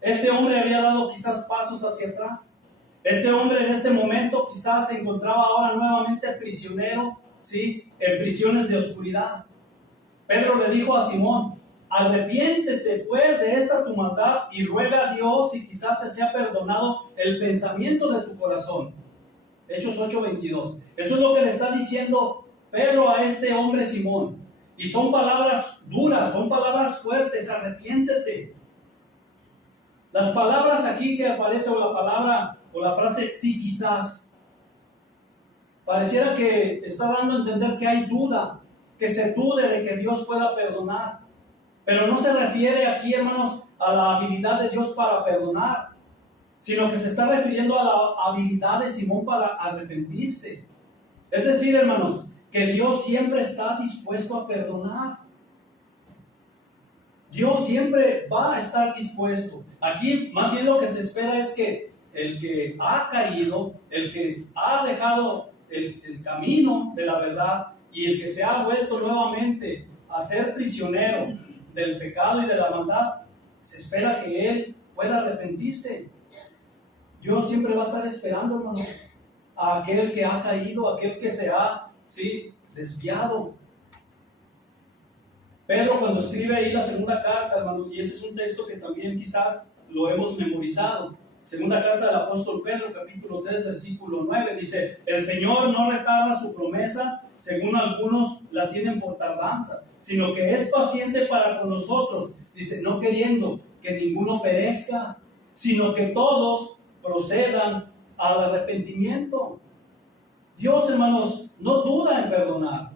Este hombre había dado quizás pasos hacia atrás. Este hombre en este momento quizás se encontraba ahora nuevamente prisionero, ¿sí? En prisiones de oscuridad. Pedro le dijo a Simón, arrepiéntete pues de esta tu maldad y ruega a Dios y quizá te sea perdonado el pensamiento de tu corazón. Hechos 8:22. Eso es lo que le está diciendo Pedro a este hombre Simón. Y son palabras duras, son palabras fuertes, arrepiéntete. Las palabras aquí que aparece, o la palabra, o la frase, sí quizás, pareciera que está dando a entender que hay duda, que se dude de que Dios pueda perdonar. Pero no se refiere aquí, hermanos, a la habilidad de Dios para perdonar, sino que se está refiriendo a la habilidad de Simón para arrepentirse. Es decir, hermanos, que Dios siempre está dispuesto a perdonar. Dios siempre va a estar dispuesto. Aquí más bien lo que se espera es que el que ha caído, el que ha dejado el camino de la verdad y el que se ha vuelto nuevamente a ser prisionero del pecado y de la maldad, se espera que él pueda arrepentirse. Dios siempre va a estar esperando, hermano, a aquel que ha caído, a aquel que se ha desviado. Pedro, cuando escribe ahí la segunda carta, hermanos, y ese es un texto que también quizás lo hemos memorizado. Segunda carta del apóstol Pedro, capítulo 3, versículo 9, dice, el Señor no retarda su promesa, según algunos la tienen por tardanza, sino que es paciente para con nosotros, dice, no queriendo que ninguno perezca, sino que todos procedan al arrepentimiento. Dios, hermanos, no duda en perdonar.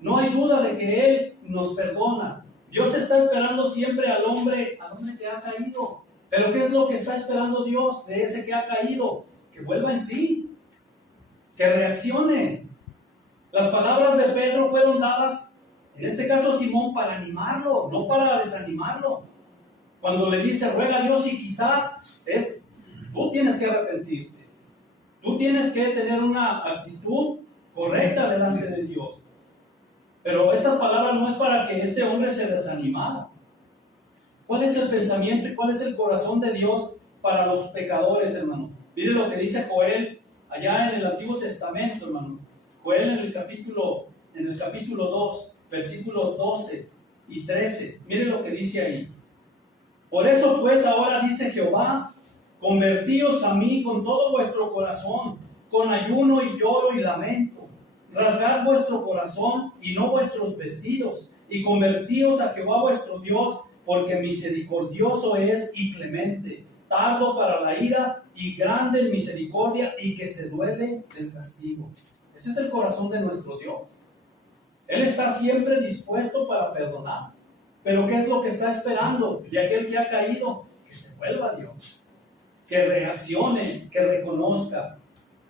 No hay duda de que Él nos perdona. Dios está esperando siempre al hombre que ha caído. Pero ¿qué es lo que está esperando Dios de ese que ha caído? Que vuelva en sí, que reaccione. Las palabras de Pedro fueron dadas, en este caso a Simón, para animarlo, no para desanimarlo. Cuando le dice, ruega a Dios y quizás tú tienes que arrepentirte. Tú tienes que tener una actitud correcta delante de Dios. Pero estas palabras no es para que este hombre se desanimara. ¿Cuál es el pensamiento y cuál es el corazón de Dios para los pecadores, hermano? Mire lo que dice Joel allá en el Antiguo Testamento, hermano. Joel en el capítulo 2, versículos 12 y 13. Mire lo que dice ahí. Por eso pues ahora dice Jehová, convertíos a mí con todo vuestro corazón, con ayuno y lloro y lamento. Rasgad vuestro corazón y no vuestros vestidos, y convertíos a Jehová vuestro Dios, porque misericordioso es y clemente, tardo para la ira y grande en misericordia, y que se duele del castigo. Ese es el corazón de nuestro Dios. Él está siempre dispuesto para perdonar. Pero ¿qué es lo que está esperando de aquel que ha caído? Que se vuelva a Dios, que reaccione, que reconozca.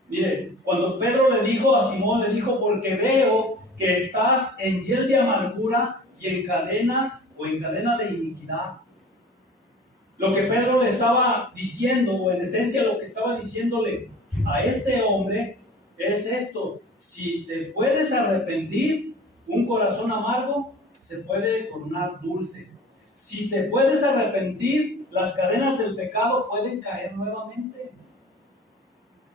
Mire, cuando Pedro le dijo a Simón, le dijo, porque veo que estás en hiel de amargura y en cadenas o en cadena de iniquidad. Lo que Pedro le estaba diciendo, o en esencia lo que estaba diciéndole a este hombre, es esto: si te puedes arrepentir, un corazón amargo se puede tornar dulce. Si te puedes arrepentir, las cadenas del pecado pueden caer nuevamente.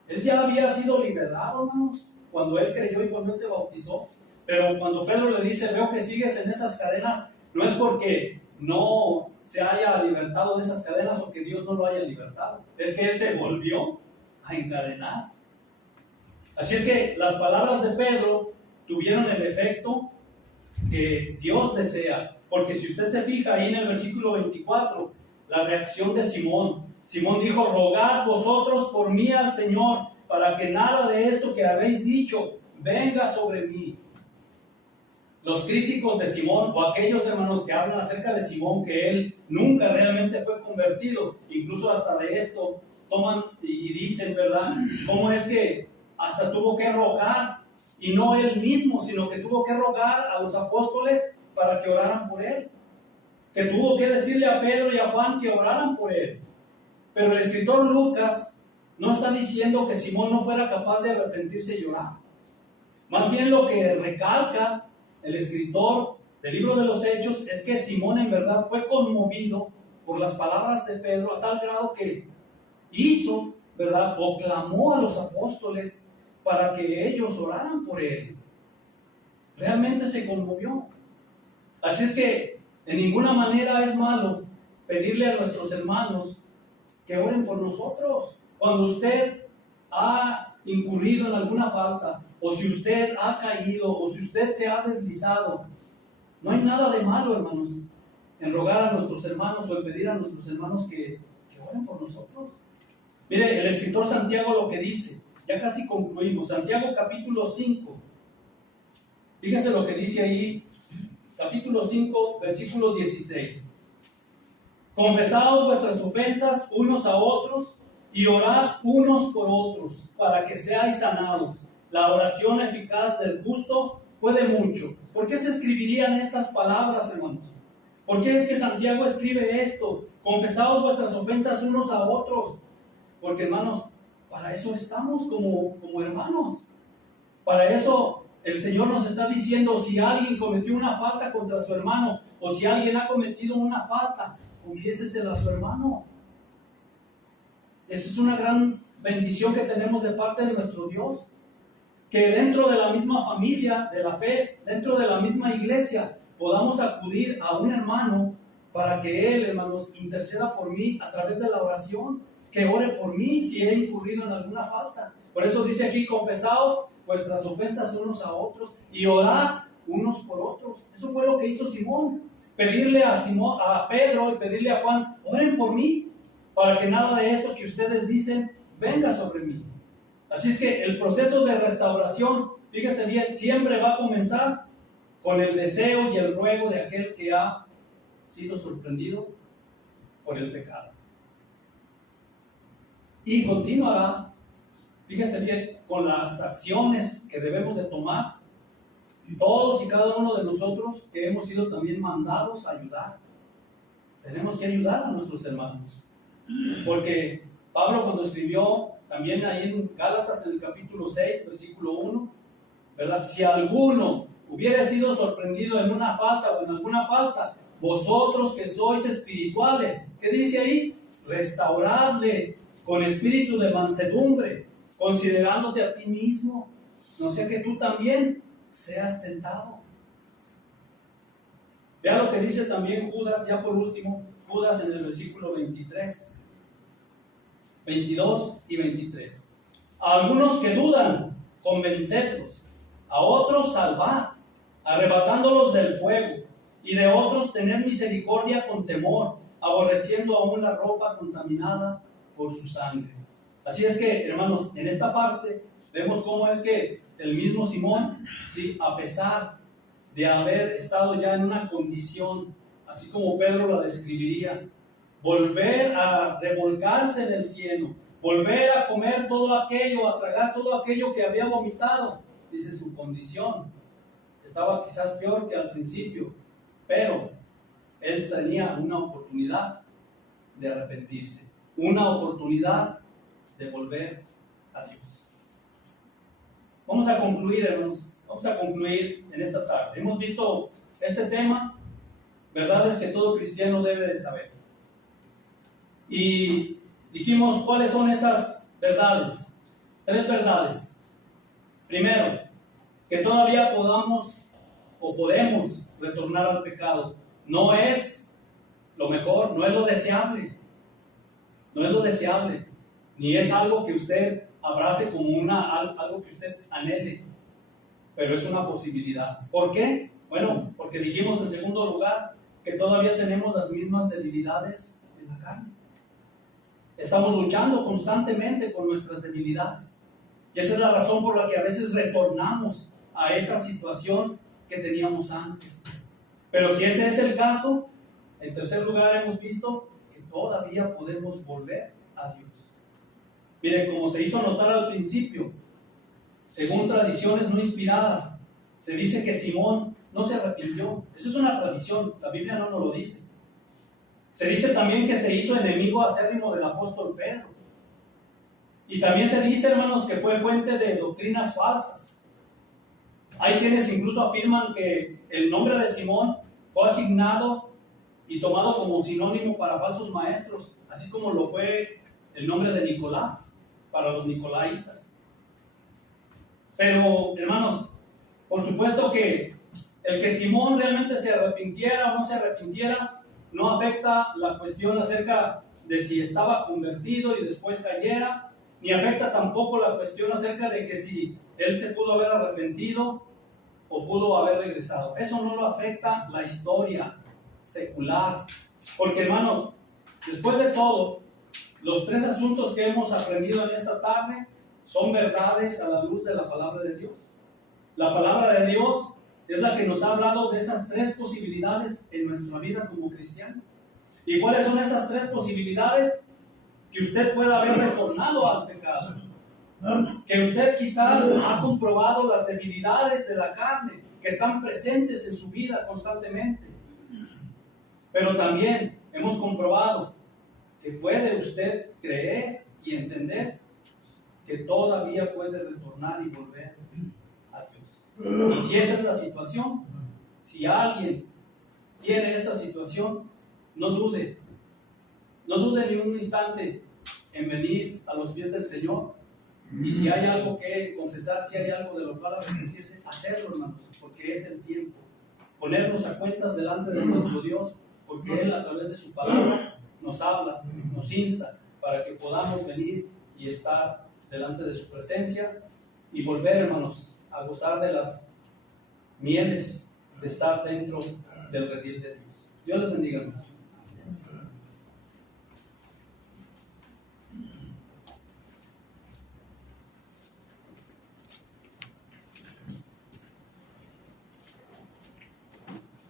Él ya había sido liberado, hermanos, cuando él creyó y cuando él se bautizó. Pero cuando Pedro le dice, veo que sigues en esas cadenas, no es porque no se haya libertado de esas cadenas o que Dios no lo haya libertado. Es que él se volvió a encadenar. Así es que las palabras de Pedro tuvieron el efecto que Dios desea. Porque si usted se fija ahí en el versículo 24, la reacción de Simón. Simón dijo, rogad vosotros por mí al Señor, para que nada de esto que habéis dicho venga sobre mí. Los críticos de Simón, o aquellos hermanos que hablan acerca de Simón, que él nunca realmente fue convertido, incluso hasta de esto toman y dicen, ¿verdad? ¿Cómo es que hasta tuvo que rogar? Y no él mismo, sino que tuvo que rogar a los apóstoles para que oraran por él. Que tuvo que decirle a Pedro y a Juan que oraran por él. Pero el escritor Lucas no está diciendo que Simón no fuera capaz de arrepentirse y llorar. Más bien lo que recalca el escritor del libro de los Hechos es que Simón en verdad fue conmovido por las palabras de Pedro a tal grado que hizo, ¿verdad?, o clamó a los apóstoles para que ellos oraran por él. Realmente se conmovió. Así es que en ninguna manera es malo pedirle a nuestros hermanos que oren por nosotros. Cuando usted ha incurrido en alguna falta, o si usted ha caído, o si usted se ha deslizado, no hay nada de malo, hermanos, en rogar a nuestros hermanos o en pedir a nuestros hermanos que oren por nosotros. Mire, el escritor Santiago lo que dice, ya casi concluimos, Santiago capítulo 5, fíjese lo que dice ahí, capítulo 5, versículo 16. Confesaos vuestras ofensas unos a otros y orad unos por otros para que seáis sanados. La oración eficaz del justo puede mucho. ¿Por qué se escribirían estas palabras, hermanos? ¿Por qué es que Santiago escribe esto? Confesaos vuestras ofensas unos a otros. Porque, hermanos, para eso estamos como hermanos. Para eso el Señor nos está diciendo, si alguien cometió una falta contra su hermano, o si alguien ha cometido una falta, confiésesela a su hermano. Esa es una gran bendición que tenemos de parte de nuestro Dios. Que dentro de la misma familia de la fe, dentro de la misma iglesia, podamos acudir a un hermano para que él, hermanos, interceda por mí a través de la oración, que ore por mí si he incurrido en alguna falta. Por eso dice aquí, confesaos vuestras ofensas unos a otros y orad unos por otros. Eso fue lo que hizo Simón. Pedirle a Pedro y pedirle a Juan, oren por mí, para que nada de esto que ustedes dicen venga sobre mí. Así es que el proceso de restauración, fíjese bien, siempre va a comenzar con el deseo y el ruego de aquel que ha sido sorprendido por el pecado. Y continuará, fíjese bien, con las acciones que debemos de tomar, todos y cada uno de nosotros que hemos sido también mandados a ayudar. Tenemos que ayudar a nuestros hermanos. Porque Pablo, cuando escribió también ahí en Gálatas, en el capítulo 6, versículo 1, ¿verdad? Si alguno hubiera sido sorprendido en una falta o en alguna falta, vosotros que sois espirituales, ¿qué dice ahí? Restauradle con espíritu de mansedumbre, considerándote a ti mismo, no sea que tú también seas tentado. Vea lo que dice también Judas, ya por último, Judas en el versículo 23, 22 y 23. A algunos que dudan, convencedlos; a otros salvad, arrebatándolos del fuego; y de otros tener misericordia con temor, aborreciendo aún la ropa contaminada por su sangre. Así es que, hermanos, en esta parte vemos cómo es que el mismo Simón, ¿sí?, a pesar de haber estado ya en una condición, así como Pedro la describiría, volver a revolcarse en el cieno, volver a comer todo aquello, a tragar todo aquello que había vomitado, dice su condición estaba quizás peor que al principio, pero él tenía una oportunidad de arrepentirse, una oportunidad de volver a Dios. Vamos a concluir, hermanos, vamos a concluir en esta tarde. Hemos visto este tema, verdades que todo cristiano debe de saber. Y dijimos, ¿cuáles son esas verdades? 3 verdades. Primero, que todavía podemos retornar al pecado. No es lo mejor, no es lo deseable. No es lo deseable, ni es algo que usted abrace como algo que usted anhele, pero es una posibilidad. ¿Por qué? Bueno, porque dijimos en segundo lugar que todavía tenemos las mismas debilidades en la carne. Estamos luchando constantemente con nuestras debilidades. Y esa es la razón por la que a veces retornamos a esa situación que teníamos antes. Pero si ese es el caso, en tercer lugar hemos visto que todavía podemos volver a Dios. Miren, como se hizo notar al principio, según tradiciones no inspiradas, se dice que Simón no se arrepintió. Eso es una tradición, la Biblia no nos lo dice. Se dice también que se hizo enemigo acérrimo del apóstol Pedro. Y también se dice, hermanos, que fue fuente de doctrinas falsas. Hay quienes incluso afirman que el nombre de Simón fue asignado y tomado como sinónimo para falsos maestros, así como lo fue el nombre de Nicolás para los nicolaitas. Pero, hermanos, por supuesto que el que Simón realmente se arrepintiera o no se arrepintiera no afecta la cuestión acerca de si estaba convertido y después cayera, ni afecta tampoco la cuestión acerca de que si él se pudo haber arrepentido o pudo haber regresado. Eso no lo afecta la historia secular, porque, hermanos, después de todo, los 3 asuntos que hemos aprendido en esta tarde son verdades a la luz de la palabra de Dios. La palabra de Dios es la que nos ha hablado de esas 3 posibilidades en nuestra vida como cristiano. ¿Y cuáles son esas 3 posibilidades? Que usted pueda haber retornado al pecado, que usted quizás ha comprobado las debilidades de la carne que están presentes en su vida constantemente, pero también hemos comprobado que puede usted creer y entender que todavía puede retornar y volver a Dios. Y si esa es la situación, si alguien tiene esta situación, no dude ni un instante en venir a los pies del Señor. Y si hay algo que confesar, si hay algo de lo cual arrepentirse, hacerlo, hermanos, porque es el tiempo. Ponernos a cuentas delante de nuestro Dios, porque Él a través de su palabra nos habla, nos insta para que podamos venir y estar delante de su presencia y volver, hermanos, a gozar de las mieles de estar dentro del redil de Dios. Dios les bendiga, hermanos.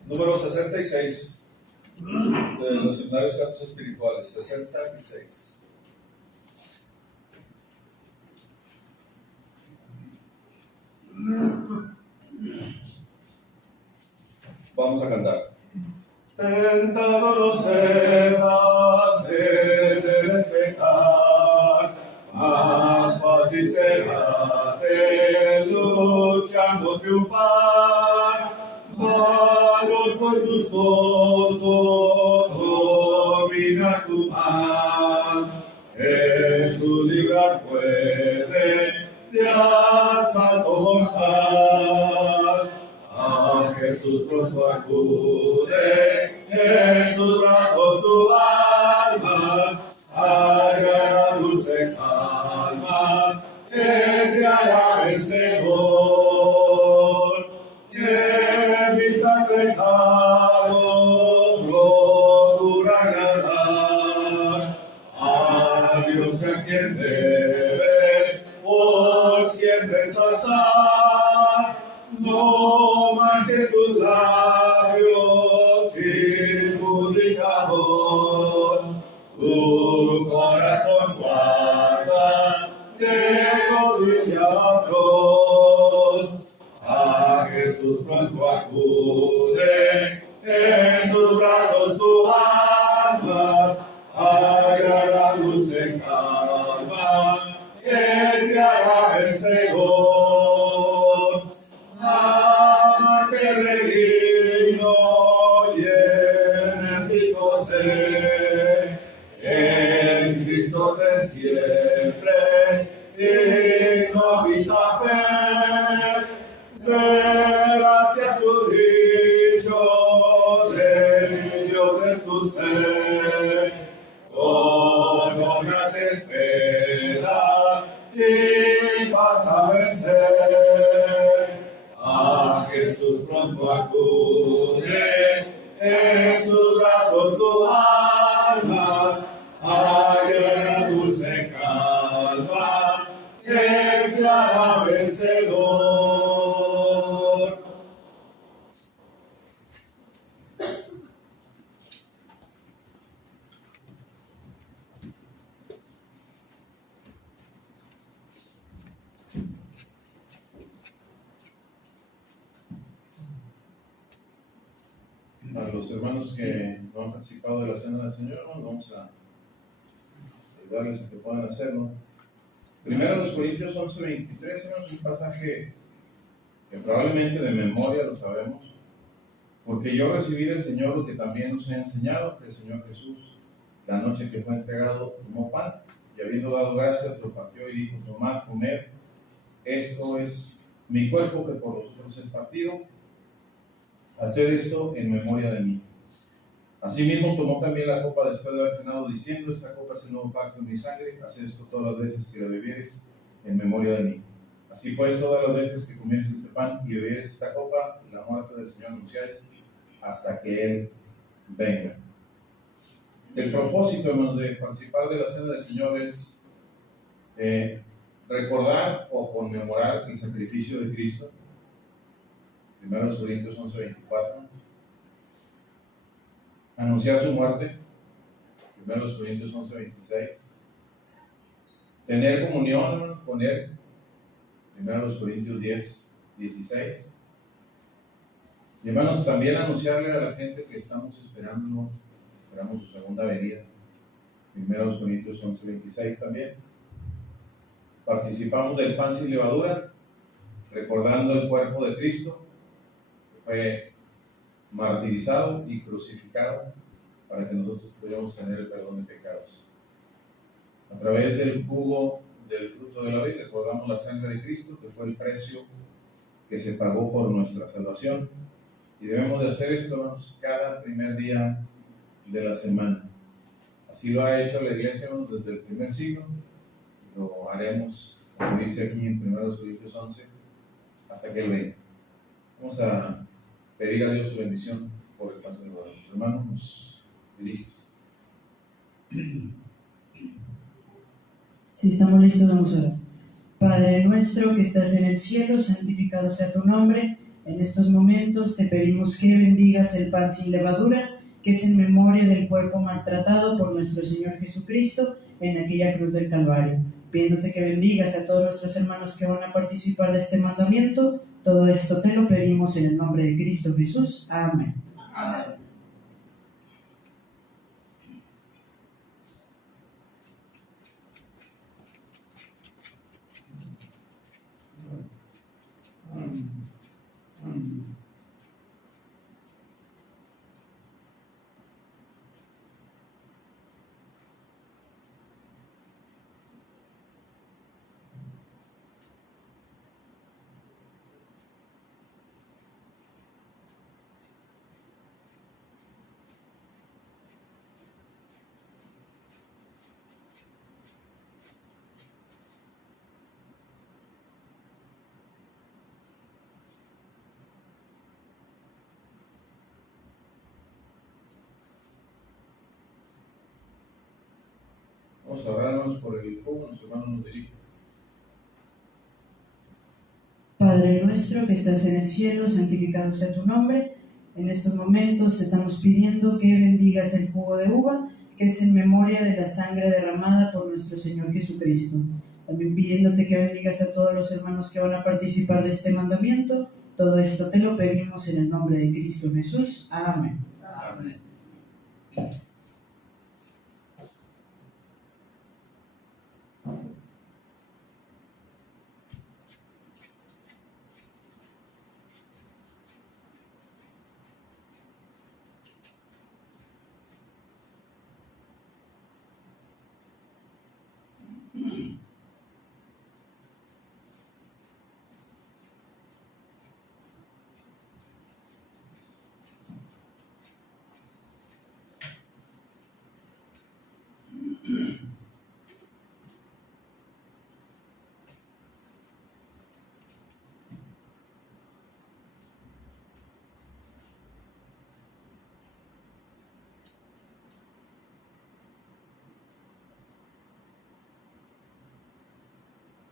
Número 66 de los seminarios cantos espirituales. 66. Vamos a cantar. Tentado no serás de despejar, más fácil será de luchando triunfar. vida tu pan. Jesús librar puede de asalto mortal. A Jesús pronto acude, en sus brazos tu alma, hallará dulce calma, que te hará vencedor. Y evita el pecado, procura agradar a Dios, a quien debes por siempre ensalzar. No manches tus labios impudicados, tu corazón guarda de codicia atroz. A Jesús pronto acude, en sus brazos tu alma hallará dulce calma, que te hará vencedor. Amate peregrino, enérgico sé, en Cristo ten siempre innovita fe. Gracias tu dicho, de Dios es tu ser, con honra te espera y vas a vencer. A Jesús pronto acude, en sus brazos tu alma hallará dulce calma, que te hará vencedor. A los hermanos que no han participado de la cena del Señor, vamos a ayudarles a que puedan hacerlo. Primero los Corintios 11:23, hermanos, un pasaje que probablemente de memoria lo sabemos, porque yo recibí del Señor lo que también os he enseñado, que el Señor Jesús, la noche que fue entregado, tomó pan, y habiendo dado gracias, lo partió y dijo: tomad, comed, esto es mi cuerpo que por vosotros es partido. Hacer esto en memoria de mí. Asimismo tomó también la copa después de haber cenado, diciendo: esta copa es el nuevo pacto en mi sangre, haced esto todas las veces que la bebieres en memoria de mí. Así pues, todas las veces que comieres este pan y bebieres esta copa, la muerte del Señor anunciáis hasta que Él venga. El propósito, hermanos, de participar de la cena del Señor es recordar o conmemorar el sacrificio de Cristo. 1 Corintios 11:24. Anunciar su muerte. 1 Corintios 11:26. Tener comunión con Él. 1 Corintios 10:16. Y hermanos, también anunciarle a la gente que esperamos su segunda venida. 1 Corintios 11:26 también. Participamos del pan sin levadura, recordando el cuerpo de Cristo, fue martirizado y crucificado para que nosotros pudiéramos tener el perdón de pecados. A través del jugo del fruto de la vid recordamos la sangre de Cristo, que fue el precio que se pagó por nuestra salvación, y debemos de hacer esto, hermanos, cada primer día de la semana. Así lo ha hecho la iglesia, hermanos, desde el primer siglo. Lo haremos, como dice aquí en 1 Corintios 11, hasta que Él venga. Vamos a pedir a Dios su bendición por el paso de los hermanos. Nos diriges. Si estamos listos, vamos a orar. Padre nuestro que estás en el cielo, santificado sea tu nombre. En estos momentos te pedimos que bendigas el pan sin levadura, que es en memoria del cuerpo maltratado por nuestro Señor Jesucristo en aquella cruz del Calvario. Pidiéndote que bendigas a todos nuestros hermanos que van a participar de este mandamiento. Todo esto te lo pedimos en el nombre de Cristo Jesús. Amén. Amén. Vamos a orarnos por el cómo nuestro hermano nos dirige. Padre nuestro que estás en el cielo, santificado sea tu nombre. En estos momentos te estamos pidiendo que bendigas el jugo de uva, que es en memoria de la sangre derramada por nuestro Señor Jesucristo. También pidiéndote que bendigas a todos los hermanos que van a participar de este mandamiento. Todo esto te lo pedimos en el nombre de Cristo Jesús. Amén. Amén.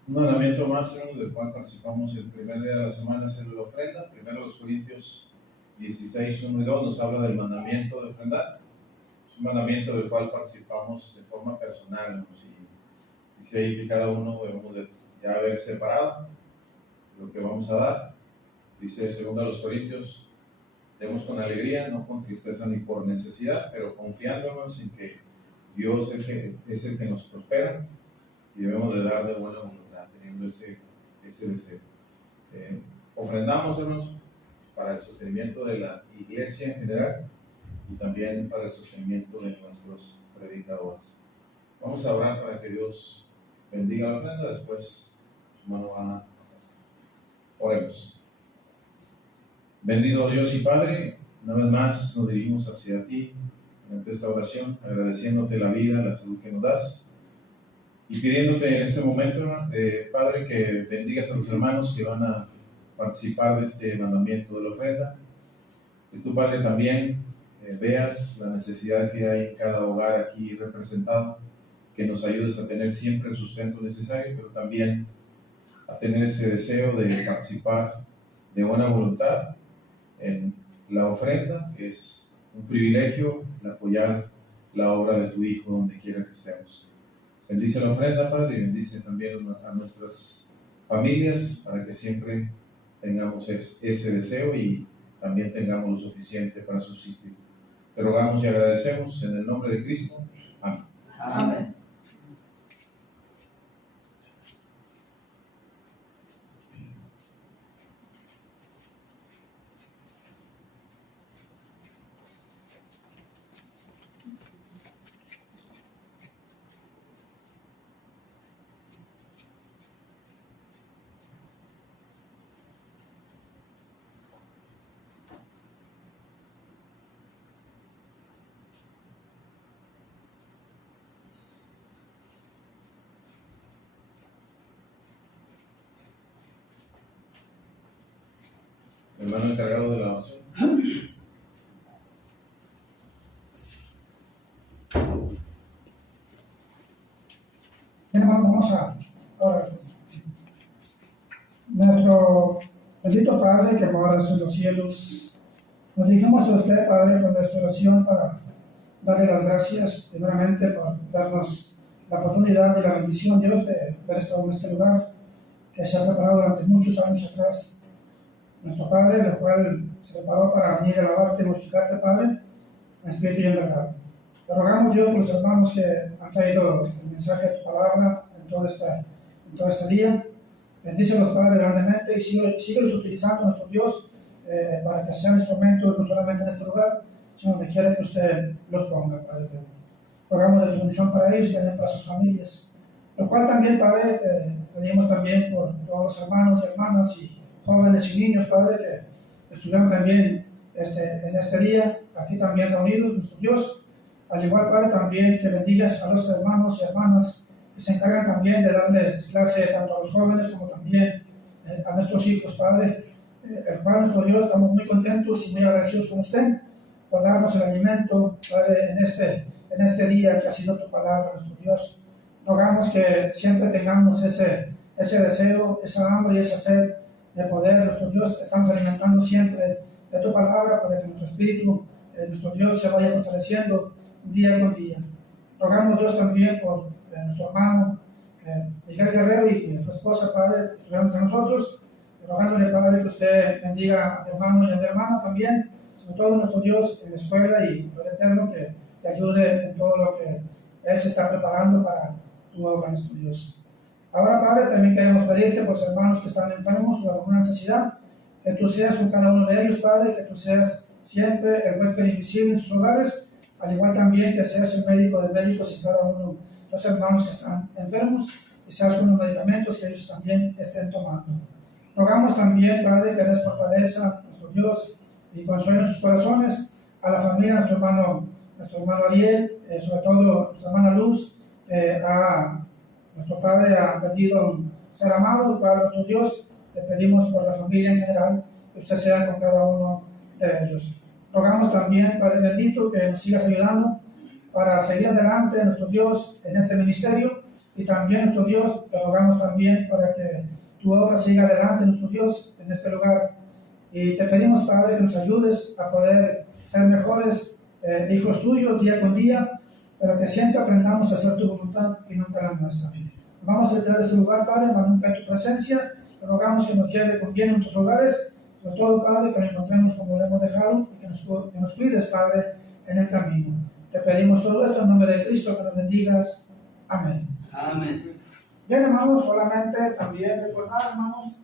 Un mandamiento más, hermanos, del cual participamos el primer día de la semana, es el de la ofrenda. Primero los Corintios 16, 1 y 2 nos habla del mandamiento de ofrendar. Es un mandamiento del cual participamos de forma personal, hermanos, y dice ahí que cada uno debemos de ya haber separado lo que vamos a dar. Dice segundo a los Corintios, demos con alegría, no con tristeza ni por necesidad, pero confiándonos en que Dios es el que nos prospera y debemos de dar de buena voluntad, teniendo ese deseo. Ofrendamos, hermanos, para el sostenimiento de la iglesia en general y también para el sostenimiento de nuestros predicadores. Vamos a orar para que Dios bendiga la ofrenda, después su mano va a pasar. Oremos. Bendito Dios y Padre, una vez más nos dirigimos hacia ti ante esta oración, agradeciéndote la vida, la salud que nos das y pidiéndote en este momento, Padre, que bendigas a los hermanos que van a participar de este mandamiento de la ofrenda, que tú, Padre, también veas la necesidad que hay en cada hogar aquí representado, que nos ayudes a tener siempre el sustento necesario, pero también a tener ese deseo de participar de buena voluntad en la ofrenda, que es un privilegio el apoyar la obra de tu Hijo donde quiera que estemos. Bendice la ofrenda, Padre, y bendice también a nuestras familias para que siempre tengamos ese deseo y también tengamos lo suficiente para subsistir. Te rogamos y agradecemos en el nombre de Cristo. Amén. Amén. Hermano encargado de la oración. Bien, hermano, vamos a orar. Nuestro bendito Padre que moras en los cielos, nos dirigimos a usted, Padre, con nuestra oración para darle las gracias primeramente por darnos la oportunidad y la bendición, Dios, de haber estado en este lugar que se ha preparado durante muchos años atrás. Nuestro Padre, el cual se preparó para venir a alabarte y glorificarte, Padre, en espíritu y en verdad. Te rogamos, Dios, por los hermanos que han traído el mensaje de tu palabra en todo este día. Bendícelos, Padre, grandemente y síguelos utilizando, nuestro Dios, para que sean instrumentos no solamente en este lugar, sino donde quiera que usted los ponga, Padre. Te rogamos de tu bendición para ellos y también para sus familias. Lo cual también, Padre, te pedimos también por todos los hermanos y hermanas y jóvenes y niños, Padre, que estuvieron también en este día, aquí también reunidos, nuestro Dios. Al igual, Padre, también que bendigas a los hermanos y hermanas que se encargan también de darles clase tanto a los jóvenes como también a nuestros hijos, Padre. El cual, nuestro Dios, estamos muy contentos y muy agradecidos con usted por darnos el alimento, Padre, en este día que ha sido tu palabra, nuestro Dios. Rogamos que siempre tengamos ese deseo, esa hambre y esa sed de poder, nuestro Dios, estamos alimentando siempre de tu palabra para que nuestro espíritu, nuestro Dios, se vaya fortaleciendo día con día. Rogamos, Dios, también por nuestro hermano Miguel Guerrero y su esposa, Padre, estuvieron entre nosotros, rogándole, Padre, que usted bendiga a mi hermano y a mi hermana también, sobre todo nuestro Dios en la escuela y Padre Eterno, que ayude en todo lo que Él se está preparando para tu obra, nuestro Dios. Ahora, Padre, también queremos pedirte por los hermanos que están enfermos o alguna necesidad, que tú seas con cada uno de ellos, Padre, que tú seas siempre el huésped invisible en sus hogares, al igual también que seas el médico de médicos y cada uno de los hermanos que están enfermos, y seas con los medicamentos que ellos también estén tomando. Rogamos también, Padre, que des fortaleza, nuestro Dios, y consuelo en sus corazones, a la familia, nuestro hermano Ariel, sobre todo nuestra hermana Luz, nuestro Padre ha perdido ser amado, y Padre nuestro Dios, le pedimos por la familia en general, que usted sea con cada uno de ellos. Rogamos también, Padre bendito, que nos sigas ayudando para seguir adelante, nuestro Dios, en este ministerio, y también, nuestro Dios, te rogamos también para que tu obra siga adelante, nuestro Dios, en este lugar. Y te pedimos, Padre, que nos ayudes a poder ser mejores hijos tuyos día con día, pero que siempre aprendamos a hacer tu voluntad y nunca la nuestra. Vamos a retirar de este lugar, Padre, mas nunca en tu presencia. Te rogamos que nos lleve con bien en tus hogares, sobre todo, Padre, que nos encontremos como lo hemos dejado y que nos cuides, Padre, en el camino. Te pedimos todo esto en nombre de Cristo, que nos bendigas. Amén. Amén. Bien, hermanos, solamente también recordar, hermanos,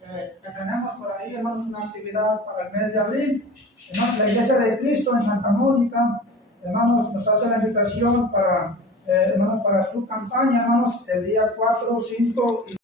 que tenemos por ahí, hermanos, una actividad para el mes de abril. Hermanos, la Iglesia de Cristo en Santa Mónica, hermanos, nos hace la invitación para, hermanos, para su campaña, hermanos, el día 4, 5 y